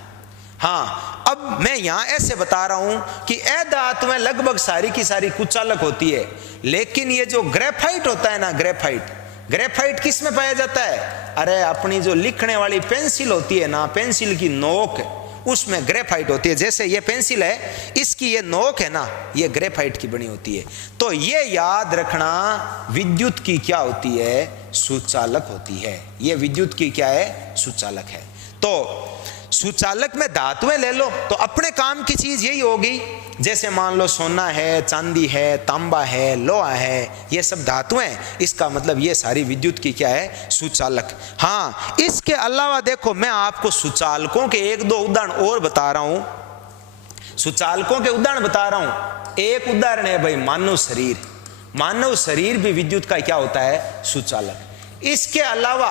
हाँ, अब मैं यहां ऐसे बता रहा हूं कि ए धातुएं लगभग सारी की सारी कुचालक होती है, लेकिन ये जो ग्रेफाइट होता है ना, ग्रेफाइट, ग्रेफाइट किस में पाया जाता है, अरे अपनी जो लिखने वाली पेंसिल होती है ना, पेंसिल की नोक, उसमें ग्रेफाइट होती है। जैसे ये पेंसिल है, इसकी ये नोक है ना, ये ग्रेफाइट की बनी होती है। तो ये याद रखना, विद्युत की क्या होती है, सुचालक होती है। ये विद्युत की क्या है, सुचालक है। तो सुचालक में धातुएं ले लो तो अपने काम की चीज यही होगी। जैसे मान लो सोना है, चांदी है, तांबा है, लोहा है, ये सब धातुएं, इसका मतलब ये सारी विद्युत की क्या है, सुचालक। हाँ, इसके अलावा देखो मैं आपको सुचालकों के 1-2 उदाहरण और बता रहा हूं। सुचालकों के उदाहरण बता रहा हूं। एक उदाहरण है भाई मानव शरीर। मानव शरीर भी विद्युत का क्या होता है, सुचालक। इसके अलावा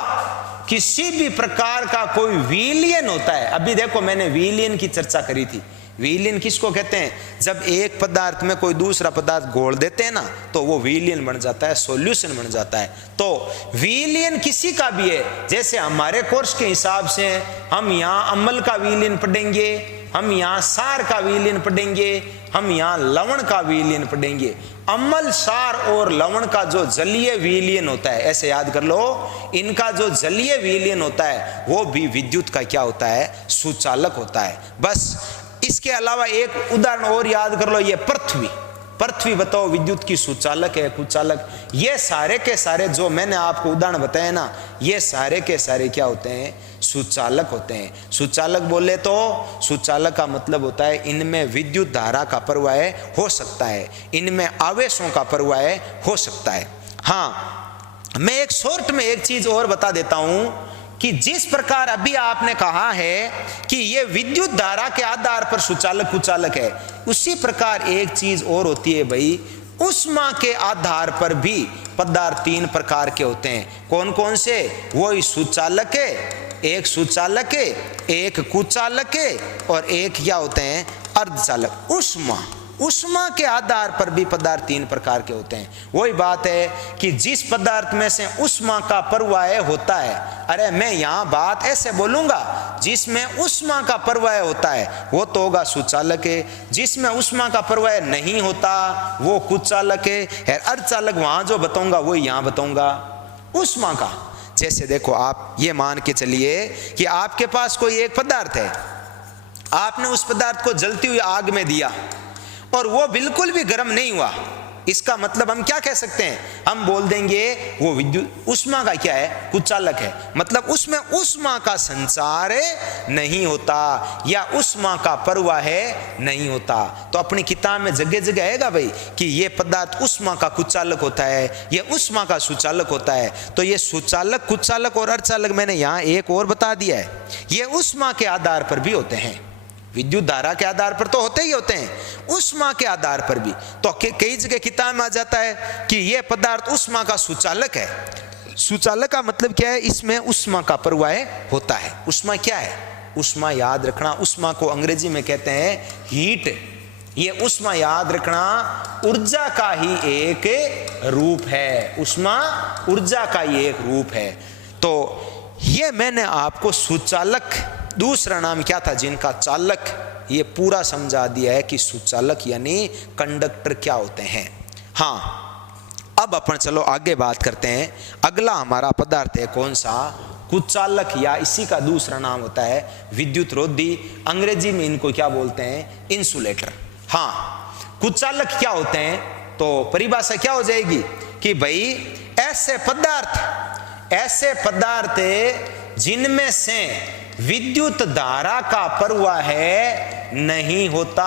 किसी भी प्रकार का कोई विलयन होता है। अभी देखो मैंने विलयन की चर्चा करी थी। विलयन किसको कहते हैं, जब एक पदार्थ में कोई दूसरा पदार्थ घोल देते हैं ना, तो वो विलयन बन जाता है, सॉल्यूशन बन जाता है। तो विलयन किसी का भी है। जैसे हमारे कोर्स के हिसाब से हम यहाँ अम्ल का विलयन पढ़ेंगे, हम यहाँ सार का विलयन पढ़ेंगे, हम यहाँ लवण का विलयन पढ़ेंगे। अम्ल, सार और लवण का जो जलीय विलयन होता है, ऐसे याद कर लो, इनका जो जलीय विलयन होता है वो भी विद्युत का क्या होता है, सुचालक होता है। बस इसके अलावा एक उदाहरण और याद कर लो, ये पृथ्वी। पृथ्वी बताओ विद्युत की सुचालक है, कुचालक। ये सारे के सारे जो मैंने आपको उदाहरण बताए ना, ये सारे के सारे क्या होते हैं, सुचालक होते हैं। सुचालक बोले तो सुचालक का मतलब होता है इनमें विद्युत धारा का प्रवाह हो सकता है, इनमें आवेशों का प्रवाह हो सकता है। हाँ, मैं एक शॉर्ट में एक चीज और बता देता हूं कि जिस प्रकार अभी आपने कहा है कि ये विद्युत धारा के आधार पर सुचालक कुचालक है, उसी प्रकार एक चीज और होती है भाई, उष्मा के आधार पर भी पदार्थ 3 प्रकार के होते हैं। कौन कौन से, वो सुचालक है, एक सुचालक है, एक कुचालक है, और एक क्या होते हैं, अर्धचालक। उष्मा, उष्मा के आधार पर भी पदार्थ 3 प्रकार के होते हैं। वही बात है कि जिस पदार्थ में से उष्मा का प्रवाह होता है, अरे मैं यहाँ बात ऐसे बोलूंगा, जिसमें उष्मा का प्रवाह होता है वो तो होगा सुचालक है, जिसमें उष्मा का प्रवाह नहीं होता वो कुचालक है। अर्धचालक वहां जो बताऊंगा वो यहाँ बताऊंगा उष्मा का। जैसे देखो, आप ये मान के चलिए कि आपके पास कोई एक पदार्थ है, आपने उस पदार्थ को जलती हुई आग में दिया और वो बिल्कुल भी गर्म नहीं हुआ। इसका मतलब हम क्या कह सकते हैं, हम बोल देंगे वो विद्युत उष्मा का क्या है, कुचालक है। मतलब उसमें उष्मा का संचार नहीं होता या उष्मा का प्रवाह नहीं होता। तो अपनी किताब में जगह जगह आएगा भाई कि ये पदार्थ उष्मा का कुचालक होता है, ये उष्मा का सुचालक होता है। तो ये सुचालक, कुचालक और अर्धचालक मैंने यहाँ एक और बता दिया है, ये उष्मा के आधार पर भी होते हैं। विद्युत धारा के आधार पर तो होते ही होते हैं, उष्मा के आधार पर भी। तो कई जगह किताब में आ जाता है कि यह पदार्थ उष्मा का सुचालक है। सुचालक का मतलब क्या है, इसमें उष्मा का प्रवाह होता है। उष्मा क्या है, उष्मा याद रखना, उष्मा को अंग्रेजी में कहते हैं हीट। ये उष्मा याद रखना ऊर्जा का ही एक रूप है, उष्मा ऊर्जा का ही एक रूप है। तो ये मैंने आपको सुचालक, दूसरा नाम क्या था जिनका, चालक, ये पूरा समझा दिया है कि सुचालक यानी कंडक्टर क्या होते हैं। हाँ, अब अपन चलो आगे बात करते हैं। अगला हमारा पदार्थ है कौन सा, कुचालक, या इसी का दूसरा नाम होता है विद्युत रोधी। अंग्रेजी में इनको क्या बोलते हैं, इंसुलेटर। हाँ, कुचालक क्या होते हैं, तो परिभाषा क्या हो जाएगी कि भाई ऐसे पदार्थ जिनमें से विद्युत धारा का प्रवाह है नहीं होता।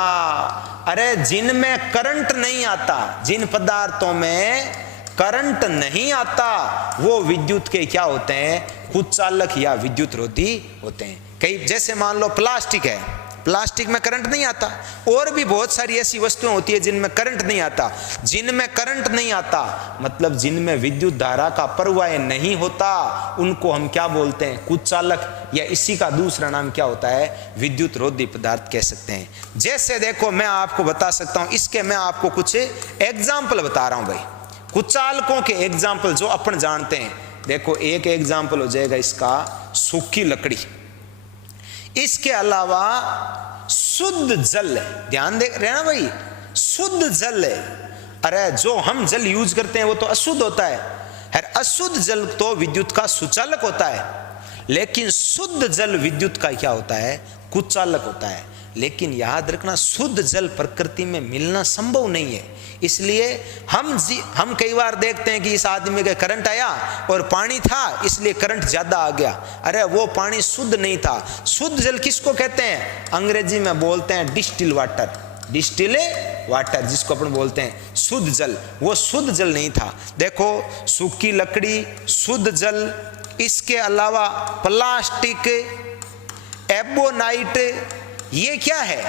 अरे जिनमें करंट नहीं आता, जिन पदार्थों में करंट नहीं आता, वो विद्युत के क्या होते हैं, कुचालक या विद्युत रोधी होते हैं। कई जैसे मान लो प्लास्टिक है, प्लास्टिक में करंट नहीं आता, और भी बहुत सारी ऐसी वस्तुएं होती है जिनमें करंट नहीं आता। जिनमें करंट नहीं आता मतलब जिनमें विद्युत धारा का प्रवाह नहीं होता, उनको हम क्या बोलते हैं, कुचालक, या इसी का दूसरा नाम क्या होता है, विद्युत रोधी पदार्थ कह सकते हैं। जैसे देखो मैं आपको बता सकता हूं, इसके मैं आपको कुछ एग्जाम्पल बता रहा हूं भाई, कुचालकों के एग्जाम्पल जो अपन जानते हैं। देखो एक एग्जाम्पल हो जाएगा इसका सूखी लकड़ी, इसके अलावा शुद्ध जल, ध्यान दे रहे ना भाई, शुद्ध जल है। अरे जो हम जल यूज करते हैं वो तो अशुद्ध होता है, अशुद्ध जल तो विद्युत का सुचालक होता है, लेकिन शुद्ध जल विद्युत का क्या होता है, कुचालक होता है। लेकिन याद रखना शुद्ध जल प्रकृति में मिलना संभव नहीं है, इसलिए हम कई बार देखते हैं कि इस आदमी के करंट आया और पानी था इसलिए करंट ज्यादा आ गया। अरे वो पानी शुद्ध नहीं था। शुद्ध जल किसको कहते हैं, अंग्रेजी में बोलते हैं डिस्टिल वाटर, डिस्टिल वाटर जिसको अपन बोलते हैं शुद्ध जल, वो शुद्ध जल नहीं था। देखो सूखी लकड़ी शुद्ध जल, इसके अलावा प्लास्टिक, एबोनाइट, ये क्या है,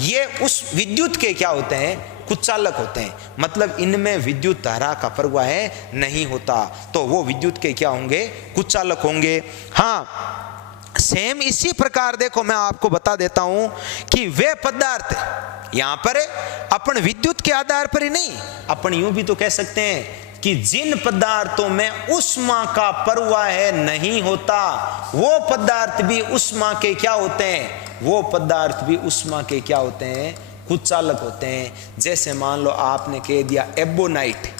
ये उस विद्युत के क्या होते हैं, कुचालक होते हैं। मतलब इनमें विद्युत धारा का प्रवाह नहीं होता, तो वो विद्युत के क्या होंगे, कुचालक होंगे। हाँ सेम इसी प्रकार देखो मैं आपको बता देता हूं कि वे पदार्थ, यहां पर अपन विद्युत के आधार पर ही नहीं, अपन यूं भी तो कह सकते हैं कि जिन पदार्थों में उष्मा का प्रवाह नहीं होता, वो पदार्थ भी उष्मा के क्या होते हैं, वो पदार्थ भी उष्मा के क्या होते हैं, कुचालक होते हैं। जैसे मान लो आपने कह दिया एबोनाइट,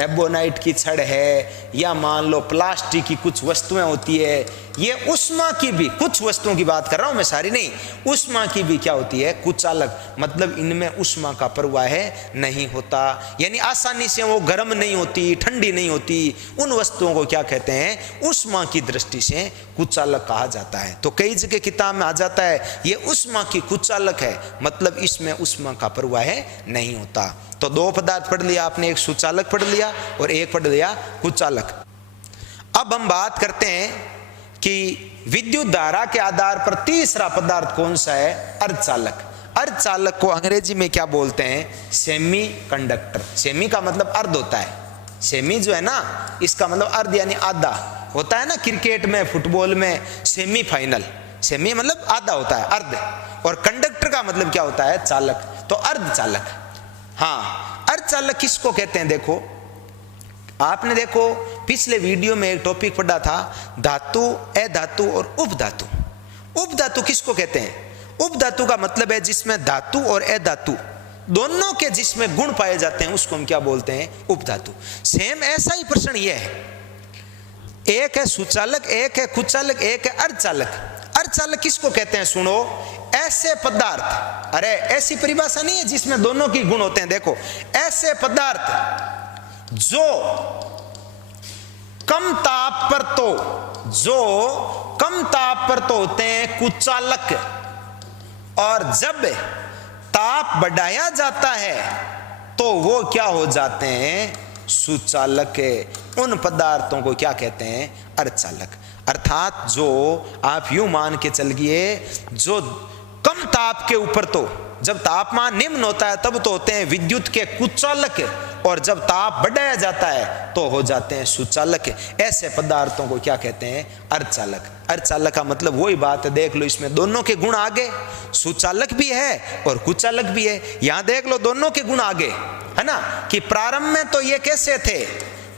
एबोनाइट की छड़ है, या मान लो प्लास्टिक की कुछ वस्तुएं होती है, ये उष्मा की भी, कुछ वस्तुओं की बात कर रहा हूं मैं, सारी नहीं, उष्मा की भी क्या होती है, कुचालक। मतलब इनमें उष्मा का प्रवाह नहीं होता, यानी आसानी से वो गर्म नहीं होती, ठंडी नहीं होती। उन वस्तुओं को क्या कहते हैं, उष्मा की दृष्टि से कुचालक कहा जाता है। तो कई जगह किताब में आ जाता है ये उष्मा की कुचालक है, मतलब इसमें उष्मा का प्रवाह नहीं होता। तो दो पदार्थ पढ़ लिया आपने, एक सुचालक पढ़ लिया और एक पढ़ लिया कुचालक। अब हम बात करते हैं कि विद्युत धारा के आधार पर तीसरा पदार्थ कौन सा है, अर्धचालक। अर्धचालक को अंग्रेजी में क्या बोलते हैं, सेमी कंडक्टर। सेमी का मतलब अर्ध होता है, सेमी जो है ना इसका मतलब अर्ध यानी आधा होता है ना, क्रिकेट में फुटबॉल में सेमीफाइनल, सेमी मतलब आधा होता है, अर्ध। और कंडक्टर का मतलब क्या होता है, चालक, तो अर्धचालक। हाँ अर्धचालक किसको कहते हैं, देखो आपने देखो पिछले वीडियो में एक टॉपिक पढ़ा था, धातु, अधातु और उपधातु। उपधातु किसको कहते हैं, उपधातु का मतलब है जिसमें धातु और अधातु दोनों के जिसमें गुण पाए जाते हैं उसको हम क्या बोलते हैं, उपधातु। सेम ऐसा ही प्रश्न यह है, एक है सुचालक, एक है कुचालक, एक है अर्धचालक। अर्धचालक किसको कहते हैं, सुनो, ऐसे पदार्थ, अरे ऐसी परिभाषा नहीं है जिसमें दोनों की गुण होते हैं। देखो ऐसे पदार्थ जो कम ताप पर तो होते हैं कुचालक, और जब ताप बढ़ाया जाता है तो वो क्या हो जाते हैं, सुचालक। उन पदार्थों को क्या कहते हैं, अर्धचालक। अर्थात जो आप यूं मान के चलिए, जो कम ताप के ऊपर, तो जब तापमान निम्न होता है तब तो होते हैं विद्युत के कुचालक, और जब ताप बढ़ाया जाता है तो हो जाते हैं सुचालक। ऐसे पदार्थों को क्या कहते हैं, अर्धचालक। अर्धचालक का मतलब वही बात है, देख लो इसमें दोनों के गुण आगे, सुचालक भी है और कुचालक भी है। यहां देख लो दोनों के गुण आगे है ना, कि प्रारंभ में तो ये कैसे थे,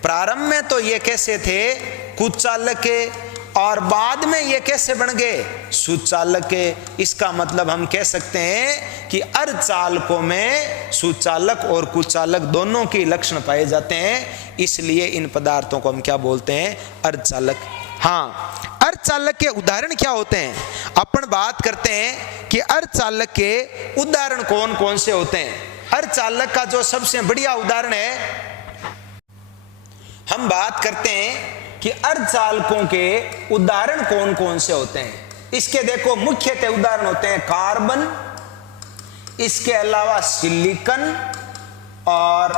प्रारंभ में तो ये कैसे थे, कुचालक, और बाद में ये कैसे बन गए, सुचालक। इसका मतलब हम कह सकते हैं कि अर्धचालकों में सुचालक और कुचालक दोनों के लक्षण पाए जाते हैं, इसलिए इन पदार्थों को हम क्या बोलते हैं, अर्धचालक। हाँ, अर्धचालक के उदाहरण क्या होते हैं? अपन बात करते हैं कि अर्धचालक के उदाहरण कौन कौन से होते हैं। अर्धचालक का जो सबसे बढ़िया उदाहरण है, हम बात करते हैं कि अर्धचालकों के उदाहरण कौन कौन से होते हैं। इसके देखो मुख्यतः उदाहरण होते हैं कार्बन, इसके अलावा सिलिकॉन और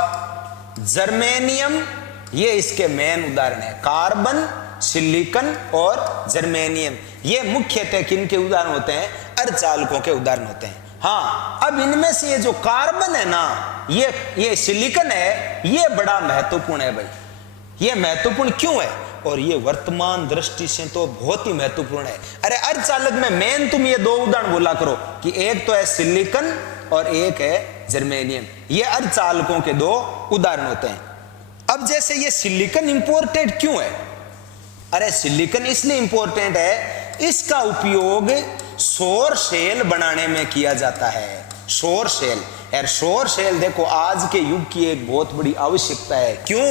जर्मेनियम। ये इसके मेन उदाहरण है, कार्बन, सिलिकॉन और जर्मेनियम। ये मुख्यतः किनके उदाहरण होते हैं? अर्धचालकों के उदाहरण होते हैं। हाँ, अब इनमें से ये जो कार्बन है ना, ये सिलिकॉन है, ये बड़ा महत्वपूर्ण है भाई। ये महत्वपूर्ण क्यों है? और ये वर्तमान दृष्टि से तो बहुत ही महत्वपूर्ण है। अरे अर्धचालक में मेन तुम ये दो उदाहरण बोला करो कि एक तो है सिलिकॉन और एक है जर्मेनियम। ये अर्धचालकों के दो उदाहरण होते हैं। अब जैसे ये सिलिकॉन इंपॉर्टेंट क्यों है? अरे सिलिकॉन इसलिए इंपॉर्टेंट है, इसका उपयोग सौर सेल बनाने में किया जाता है। सौर सेल, यार सौर सेल देखो आज के युग की एक बहुत बड़ी आवश्यकता है। क्यों?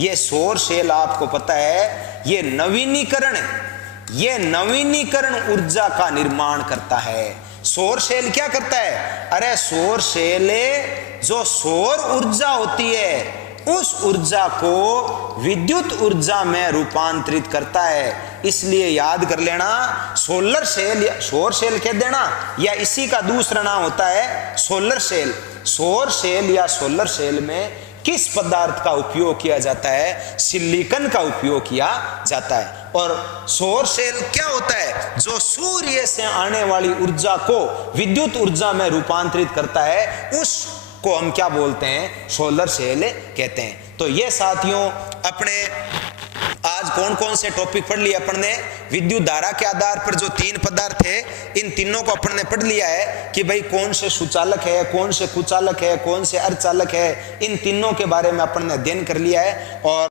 ये सौर सेल आपको पता है, ये नवीनीकरण ऊर्जा का निर्माण करता है। सौर सेल क्या करता है? अरे सौर सेल जो सौर ऊर्जा होती है उस ऊर्जा को विद्युत ऊर्जा में रूपांतरित करता है। इसलिए याद कर लेना, सोलर सेल या सौर सेल कह देना, या इसी का दूसरा नाम होता है सोलर सेल। सौर सेल या सोलर सेल में किस पदार्थ का उपयोग किया जाता है? सिलिकॉन का उपयोग किया जाता है। और सौर सेल क्या होता है? जो सूर्य से आने वाली ऊर्जा को विद्युत ऊर्जा में रूपांतरित करता है, उस को हम क्या बोलते हैं? सोलर सेल कहते हैं। तो ये साथियों अपने आज कौन कौन से टॉपिक पढ़ लिए अपन ने? विद्युत धारा के आधार पर जो तीन पदार्थ है, इन तीनों को अपन ने पढ़ लिया है कि भाई कौन से सुचालक है, कौन से कुचालक है, कौन से अर्धचालक है। इन तीनों के बारे में अपन ने अध्ययन कर लिया है। और